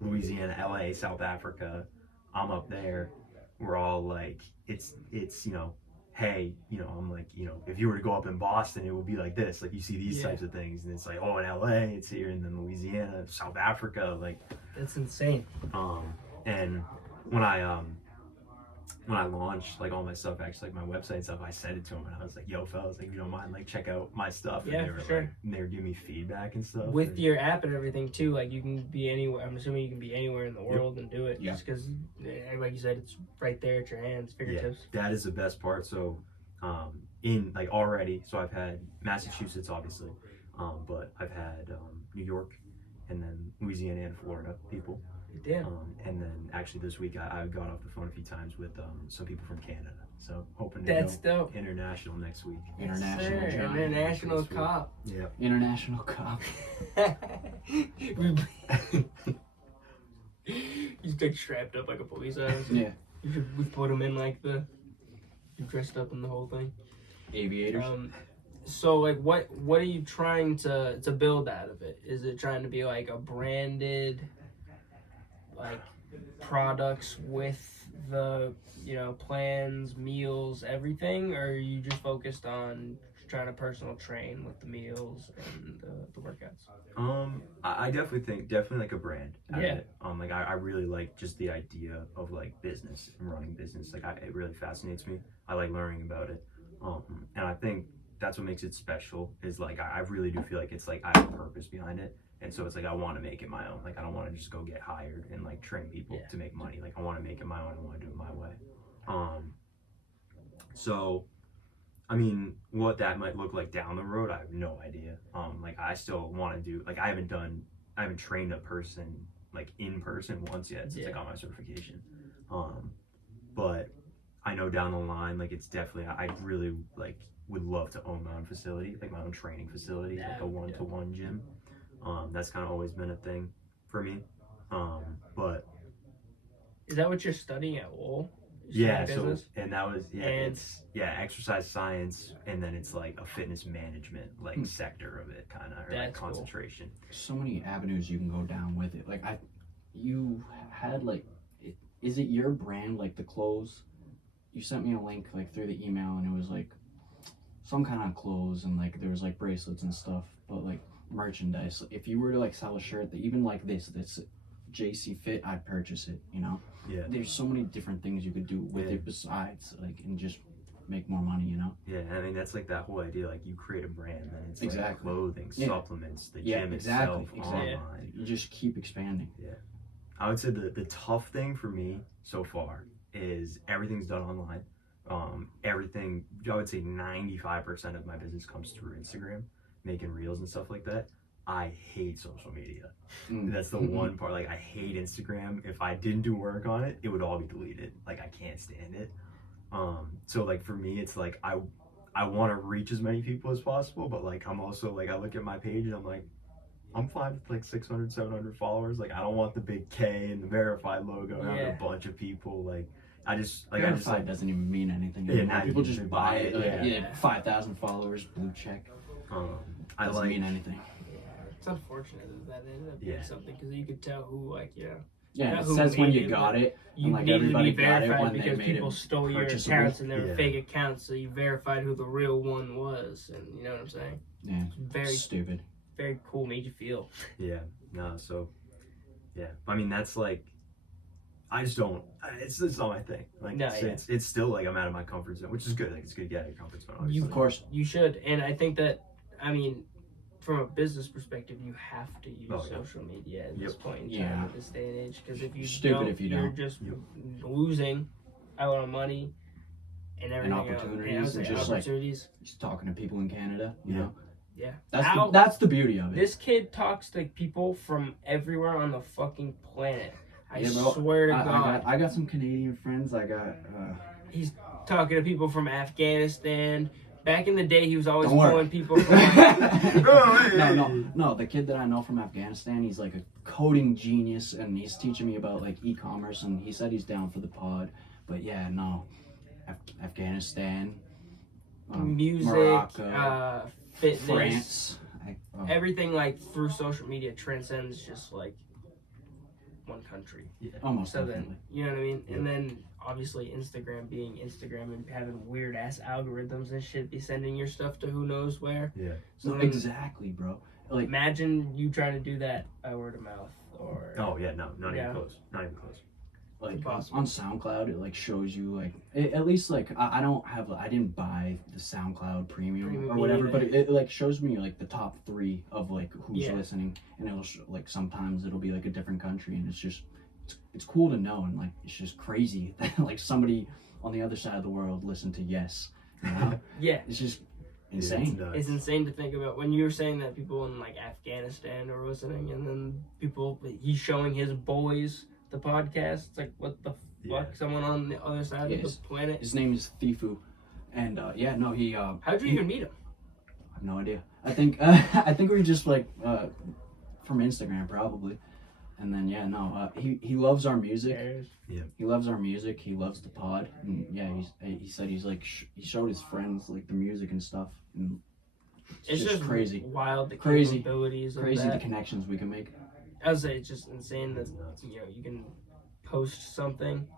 Louisiana, LA, South Africa. I'm up there. We're all like, it's hey, I'm like, if you were to go up in Boston, it would be like this. Like you see these types of things, and it's like, oh, in LA, it's here, and then Louisiana, South Africa, like. That's insane. And when I launched like all my stuff, actually like my website and stuff, I sent it to them and I was like, yo fellas, like if you don't mind, like check out my stuff. Yeah, and they were for sure. like, and they were giving me feedback and stuff. With your app and everything too, like you can be anywhere. I'm assuming you can be anywhere in the world and do it. Yeah. Just because, like you said, it's right there at your hands, fingertips. Yeah, that is the best part. So, in like already, so I've had Massachusetts, obviously, but I've had New York, and then Louisiana and Florida people. Damn. And then actually this week I got off the phone a few times with some people from Canada. So hoping to That's go dope. international next week. International Yes, sir. giant. International cop. Yeah. International cop. He's like strapped up like a police officer. Yeah. We put him in like you dressed up in the whole thing. Aviators. So like what are you trying to build out of it? Is it trying to be like a branded like products with the plans, meals, everything, or are you just focused on trying to personal train with the meals and the workouts? I definitely like a brand out of it. Like I really like just the idea of like business and running business. Like it really fascinates me. I like learning about it. And I think that's what makes it special is like I really do feel like it's like I have a purpose behind it. And so it's like I want to make it my own. Like I don't want to just go get hired and like train people to make money. Like I want to make it my own. I want to do it my way. So, I mean, what that might look like down the road, I have no idea. Like I still want to do, like I haven't trained a person like in person once yet since I got my certification. But I know down the line, like it's definitely, I really like would love to own my own facility, like my own training facility, like a one-to-one gym. That's kind of always been a thing for me. But is that what you're studying at Lowell? Yeah, so and that was it's exercise science, and then it's like a fitness management like sector of it, kind of, or like concentration. Cool. So many avenues you can go down with it. Like you had like, is it your brand, like the clothes? You sent me a link like through the email, and it was like some kind of clothes, and like there was like bracelets and stuff, but like merchandise. If you were to like sell a shirt that even like this JC Fit, I'd purchase it, you know? Yeah. There's so many different things you could do with it besides, like, and just make more money, you know? Yeah, I mean, that's like that whole idea, like you create a brand, then it's like clothing, supplements, the gym itself, online. You just keep expanding. Yeah. I would say the tough thing for me so far is everything's done online. Everything, I would say 95% of my business comes through Instagram, making reels and stuff like that. I hate social media. That's the one part. Like I hate Instagram. If I didn't do work on it, it would all be deleted. Like I can't stand it. So like for me, it's like I want to reach as many people as possible, but like I'm also like I look at my page and I'm like I'm fine with like 600, 700 followers. Like I don't want the big K and the verified logo and a bunch of people. Like I just verified doesn't even mean anything anymore. People just buy it. Like, 5,000 followers, blue check. Doesn't mean anything. It's unfortunate that ended up being something, because you could tell who, like, it says when you got it. You and, like, needed to be got it verified when because they made people it stole your accounts and they were fake accounts, so you verified who the real one was, and you know what I'm saying? Yeah, very stupid. Very cool, made you feel. Yeah, no, so, yeah. I mean, that's like, I just don't, it's not my thing. Like, it's still like I'm out of my comfort zone, which is good. Like, it's good to get out of your comfort zone, obviously. Of course. You should, and I think that, I mean, from a business perspective, you have to use social media at this point in time, at this day and age, because if you don't, you're just losing out on money and everything opportunities, else. And just opportunities. Like he's talking to people in Canada, you know. Yeah, that's the beauty of it. This kid talks to people from everywhere on the fucking planet. I swear to God. I got some Canadian friends. He's talking to people from Afghanistan. Back in the day, he was always pulling people from... No, the kid that I know from Afghanistan, he's like a coding genius, and he's teaching me about like e-commerce, and he said he's down for the pod. But yeah, no, Afghanistan, music, Morocco, fitness, France, everything like through social media transcends just like one country. Yeah, almost. So then, you know what I mean? Yeah. And then obviously Instagram being Instagram and having weird ass algorithms and shit, be sending your stuff to who knows where. Yeah. So no, exactly, bro. Like, imagine you trying to do that by word of mouth or. Oh yeah, no, not even close. Not even close. Like on SoundCloud, it like shows you like at least like I didn't buy the SoundCloud premium or whatever, but it like shows me like the top 3 of like who's listening, and it'll like sometimes it'll be like a different country, and it's just it's cool to know, and like it's just crazy that like somebody on the other side of the world listened to Yes, you know? Yeah, it's just insane. It's insane to think about when you were saying that people in like Afghanistan are listening, and then he's showing his boys the podcast. It's like, what the fuck? Someone on the other side of the planet. His name is Thifu, and he. How'd you even meet him? I have no idea. I think we just like from Instagram probably, and then he loves our music. Yeah, he loves our music. He loves the pod, and he said he's like he showed his friends like the music and stuff, and it's just crazy, wild, the capabilities, crazy the connections we can make. I would say it's just insane that you can post something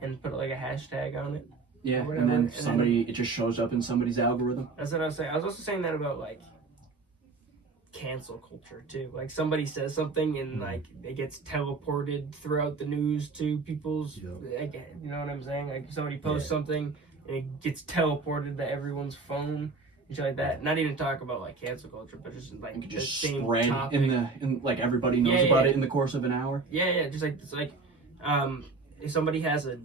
and put like a hashtag on it. Yeah, and then it just shows up in somebody's algorithm. That's what I was saying. I was also saying that about like cancel culture too. Like somebody says something and like it gets teleported throughout the news to people's. Like, you know what I'm saying? Like somebody posts something and it gets teleported to everyone's phone. And shit like that. Not even talk about like cancel culture, but just like the same spread topic. in like everybody knows about it in the course of an hour. Yeah, just like it's like if somebody has a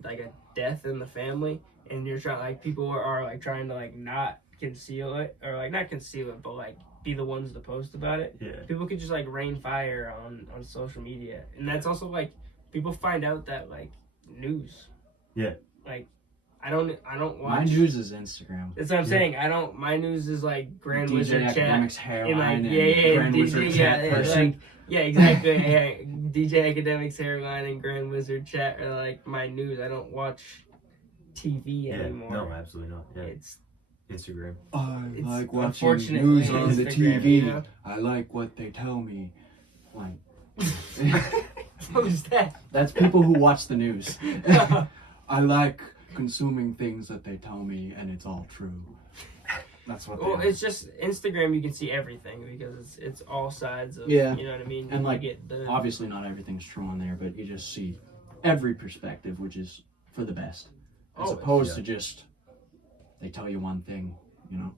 death in the family and you're trying, like, people are like trying to like not conceal it, or like not conceal it, but like be the ones to post about it. Yeah. People could just like rain fire on social media, and that's also like people find out that like news. Yeah. Like, I don't watch. My news is Instagram. That's what I'm saying. I don't. My news is like Grand DJ Wizard Chat. Academics And hairline like, Grand Wizard Chat person. like, yeah, exactly. Yeah, DJ Academics hairline and Grand Wizard Chat are like my news. I don't watch TV anymore. No, absolutely not. Yeah. It's Instagram. I It's like watching unfortunately news on the Instagram, TV. you know? I like what they tell me. Like, Who's that? that's people who watch the news. I like consuming things that they tell me, and it's all true. That's what. Well, they it's just Instagram. You can see everything because it's all sides of. Yeah. You know what I mean? And You like, get the obviously not everything's true on there, but you just see every perspective, which is for the best, as Always, opposed to just they tell you one thing, you know.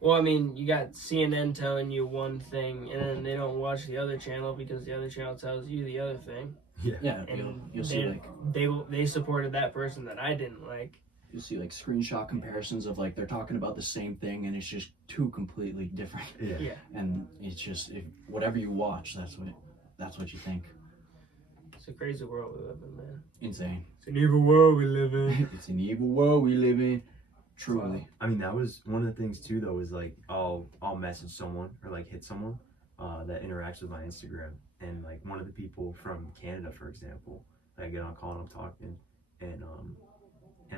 Well, I mean, you got CNN telling you one thing, and then they don't watch the other channel because the other channel tells you the other thing. Yeah, And you'll see like they supported that person that I didn't like. you'll see like screenshot comparisons of like they're talking about the same thing, and it's just two completely different. Yeah. Yeah. And it's just whatever you watch, that's what you think. It's a crazy world we live in, man. Insane. It's an evil world we live in. It's an evil world we live in. Truly. I mean, that was one of the things too, though, is like I'll message someone or like hit someone that interacts with my Instagram, and like one of the people from Canada, for example, I get on a call and I'm talking, and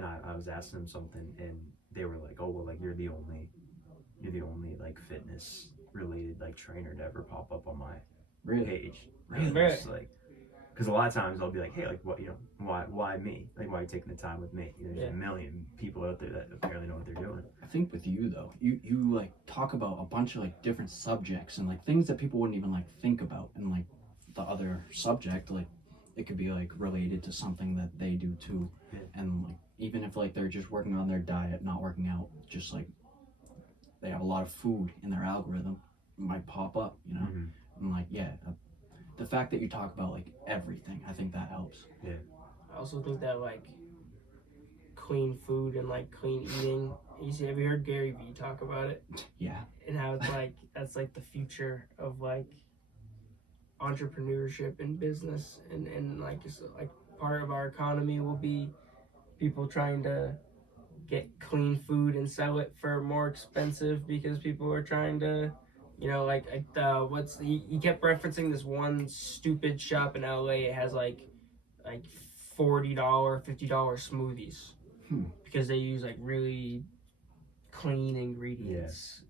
I was asking them something, and they were like, oh well, like you're the only like fitness related like trainer to ever pop up on my Really? page. Really? And it's like, because a lot of times I'll be like, hey, like what, why me? Like, why are you taking the time with me? There's a million people out there that apparently know what they're doing. I think with you though, you like talk about a bunch of like different subjects and like things that people wouldn't even like think about, and like the other subject, like it could be like related to something that they do too. Yeah. And like even if like they're just working on their diet, not working out, just like they have a lot of food in their algorithm, it might pop up, you know. Mm-hmm. And like the fact that you talk about like everything, I think that helps. Yeah. I also think that like clean food and like clean eating. Have you heard Gary Vee talk about it? Yeah. And how it's like that's like the future of like entrepreneurship and business, and like it's like part of our economy will be people trying to get clean food and sell it for more expensive because people are trying to, you know, like he kept referencing this one stupid shop in LA. It has like $40, $50 smoothies because they use like really clean ingredients.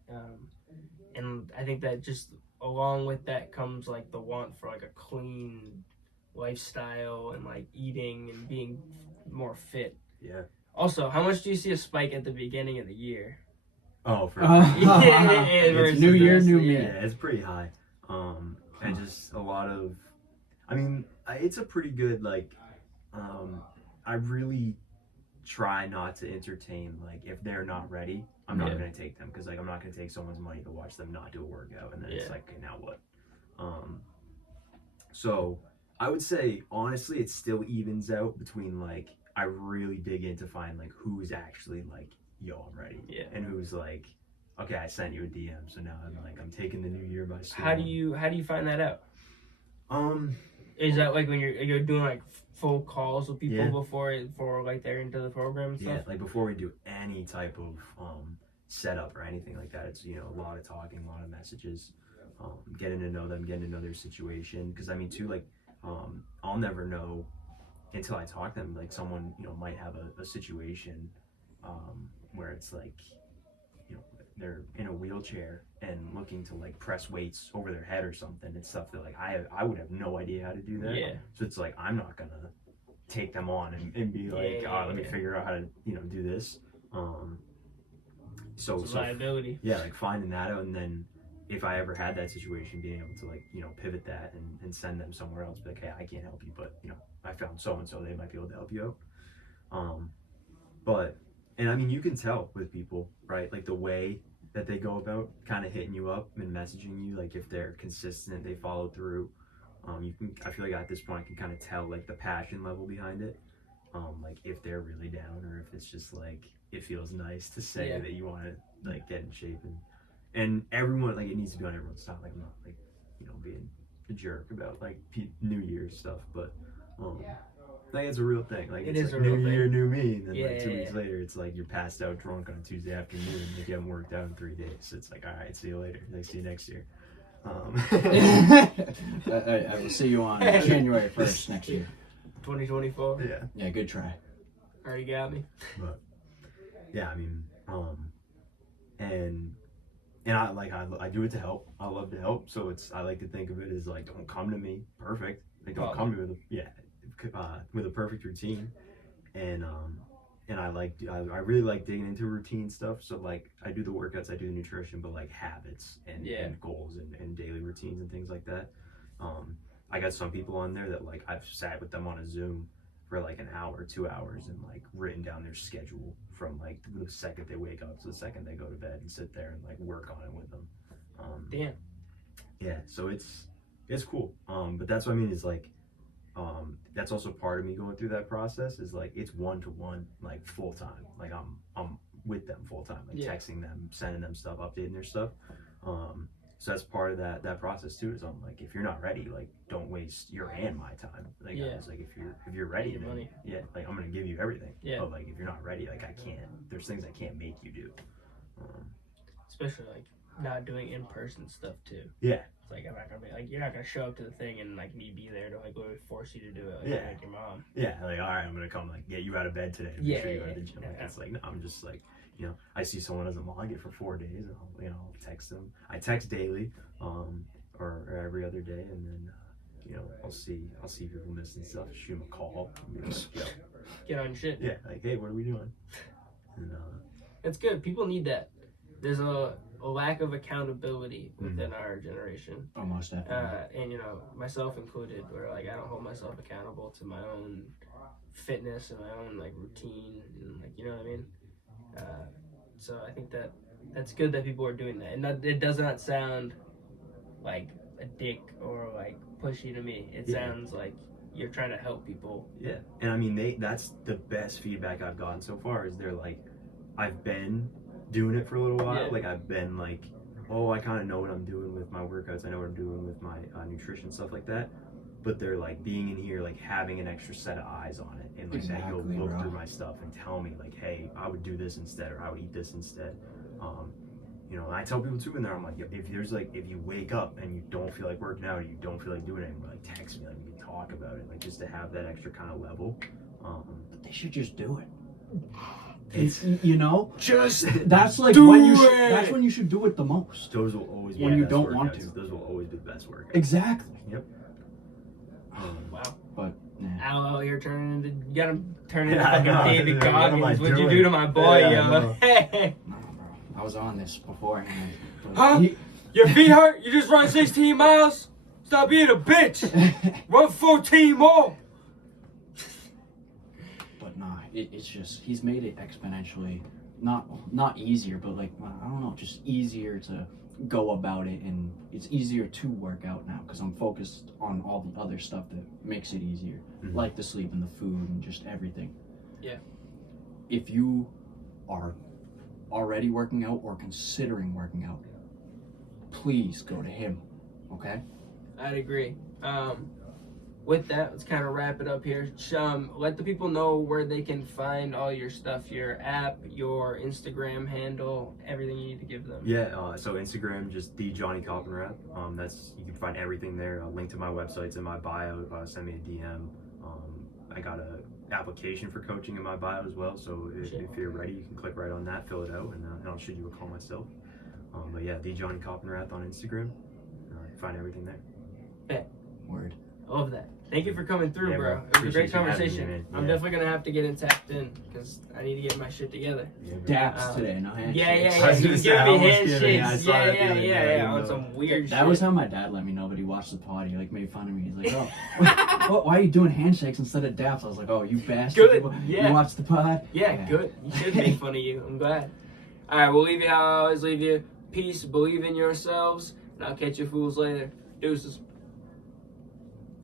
And I think that just along with that comes like the want for like a clean lifestyle and like eating and being more fit. Yeah. Also, how much do you see a spike at the beginning of the year? Oh, for It's new year, new me. Yeah, it's pretty high. And just a lot of, I mean, it's a pretty good, like, I really try not to entertain, like, if they're not ready, I'm not going to take them, because, like, I'm not going to take someone's money to watch them not do a workout, and then it's like, okay, now what? So, I would say, honestly, it still evens out between, like, I really dig in to find, like, who's actually, like, yo, I'm ready. Yeah. And who's like, okay, I sent you a DM, so now I'm taking the new year by storm. How do you find that out? Is that like when you're doing like full calls with people before like they're into the program and stuff? Yeah, like before we do any type of setup or anything like that, it's, you know, a lot of talking, a lot of messages, getting to know them, getting to know their situation. Because I mean, too, like, I'll never know until I talk to them. Like, someone, you know, might have a situation where it's like, you know, they're in a wheelchair and looking to like press weights over their head or something. It's stuff that like I would have no idea how to do that. Yeah. So it's like, I'm not gonna take them on and be like, let me figure out how to, you know, do this. So liability. Yeah, like finding that out, and then if I ever had that situation, being able to like, you know, pivot that and send them somewhere else, be like, hey, I can't help you, but you know, I found so and so, they might be able to help you out. And I mean, you can tell with people, right? Like the way that they go about kind of hitting you up and messaging you, like if they're consistent, they follow through. I feel like at this point I can kind of tell like the passion level behind it. like if they're really down or if it's just like it feels nice to say that you want to like get in shape and everyone like it needs to be on everyone's time. Like I'm not like being a jerk about like New Year's stuff, but like it's a real thing. Like it's like New Year, new me, and then like 2 weeks later, it's like you're passed out drunk on a Tuesday afternoon if you haven't worked out in 3 days. So it's like, all right, see you later. Like see you next year. I will see you on January 1st next year. 2024. Yeah, good try. Already got me. But yeah, I mean, and I do it to help. I love to help, so I like to think of it as like, don't come to me perfect. Like don't come to me with a perfect routine, and I really like digging into routine stuff. So like I do the workouts, I do the nutrition, but like habits and goals and daily routines and things like that. I got some people on there that like I've sat with them on a Zoom for like an hour, 2 hours, and like written down their schedule from like the second they wake up to the second they go to bed and sit there and like work on it with them. Damn. Yeah, so it's cool. But that's what I mean is like, that's also part of me going through that process is like it's 1-to-1, like full time. Like I'm with them full time, like texting them, sending them stuff, updating their stuff. So that's part of that process too. Is I'm like, if you're not ready, like don't waste your and my time. Like I was like, if you're ready, then like I'm gonna give you everything. But like if you're not ready, like I can't. There's things I can't make you do. Especially like not doing in-person stuff too. Yeah. It's like I'm not gonna be like you're not gonna show up to the thing and like me be there to like literally force you to do it. Like, like your mom. Yeah. Like all right, I'm gonna come like get you out of bed today. And make sure you go to the gym. Like it's like no, I'm just like. I see someone doesn't log it for 4 days, and I'll text them. I text daily, or every other day, and then I'll see people missing stuff. Shoot them a call. Get on your shit. Yeah, like hey, what are we doing? And, it's good. People need that. There's a lack of accountability within our generation. Almost definitely. And myself included, where like I don't hold myself accountable to my own fitness and my own like routine, and like you know what I mean. So I think that's good that people are doing that, and it does not sound like a dick or like pushy to me. It sounds like you're trying to help people. Yeah, and I mean that's the best feedback I've gotten so far. Is they're like, I've been doing it for a little while. Like I've been like, oh, I kind of know what I'm doing with my workouts. I know what I'm doing with my nutrition, stuff like that. But they're like being in here, like having an extra set of eyes on it, and like that you'll look through my stuff and tell me like, hey, I would do this instead, or I would eat this instead. And I tell people too in there, I'm like, if you wake up and you don't feel like working out, or you don't feel like doing it anymore, like text me, like we can talk about it, like just to have that extra kind of level. But they should just do it. It's just that's like that's when you should do it the most. Those will always be when you don't workouts. want to. Those will always be the best workouts. Exactly. Yep. Wow. But Al out here turning into fucking David Goggins. What'd you do to my boy, yo? Hey. No, bro. I was on this beforehand. Huh? Your feet hurt? You just run 16 miles? Stop being a bitch. Run 14 more. But nah, it's just he's made it exponentially not easier, but like I don't know, just easier to go about it, and it's easier to work out now because I'm focused on all the other stuff that makes it easier, like the sleep and the food and just everything. Yeah. If you are already working out or considering working out, please go to him, okay? I'd agree. With that, let's kind of wrap it up here. Let the people know where they can find all your stuff, your app, your Instagram handle, everything you need to give them. Yeah, so Instagram, just the Jonny Coppenrath. You can find everything there. A link to my website's in my bio. Send me a DM. I got a application for coaching in my bio as well. So if you're ready, you can click right on that, fill it out, and I'll shoot you a call myself. But yeah, the Jonny Coppenrath on Instagram. Find everything there. Bet. Word. I love that. Thank you for coming through, yeah, bro. It was a great conversation. I'm definitely going to have to get in tapped in because I need to get my shit together. Daps today, no handshakes. Yeah. He was giving me handshakes. Yeah. On some weird shit. That was how my dad let me know that he watched the pod. He like made fun of me. He's like, oh, why are you doing handshakes instead of daps? I was like, oh, you bastard. Good. You watched the pod? Yeah, good. You should make fun of you. I'm glad. All right, we'll leave you how I always leave you. Peace, believe in yourselves, and I'll catch you fools later. Deuces.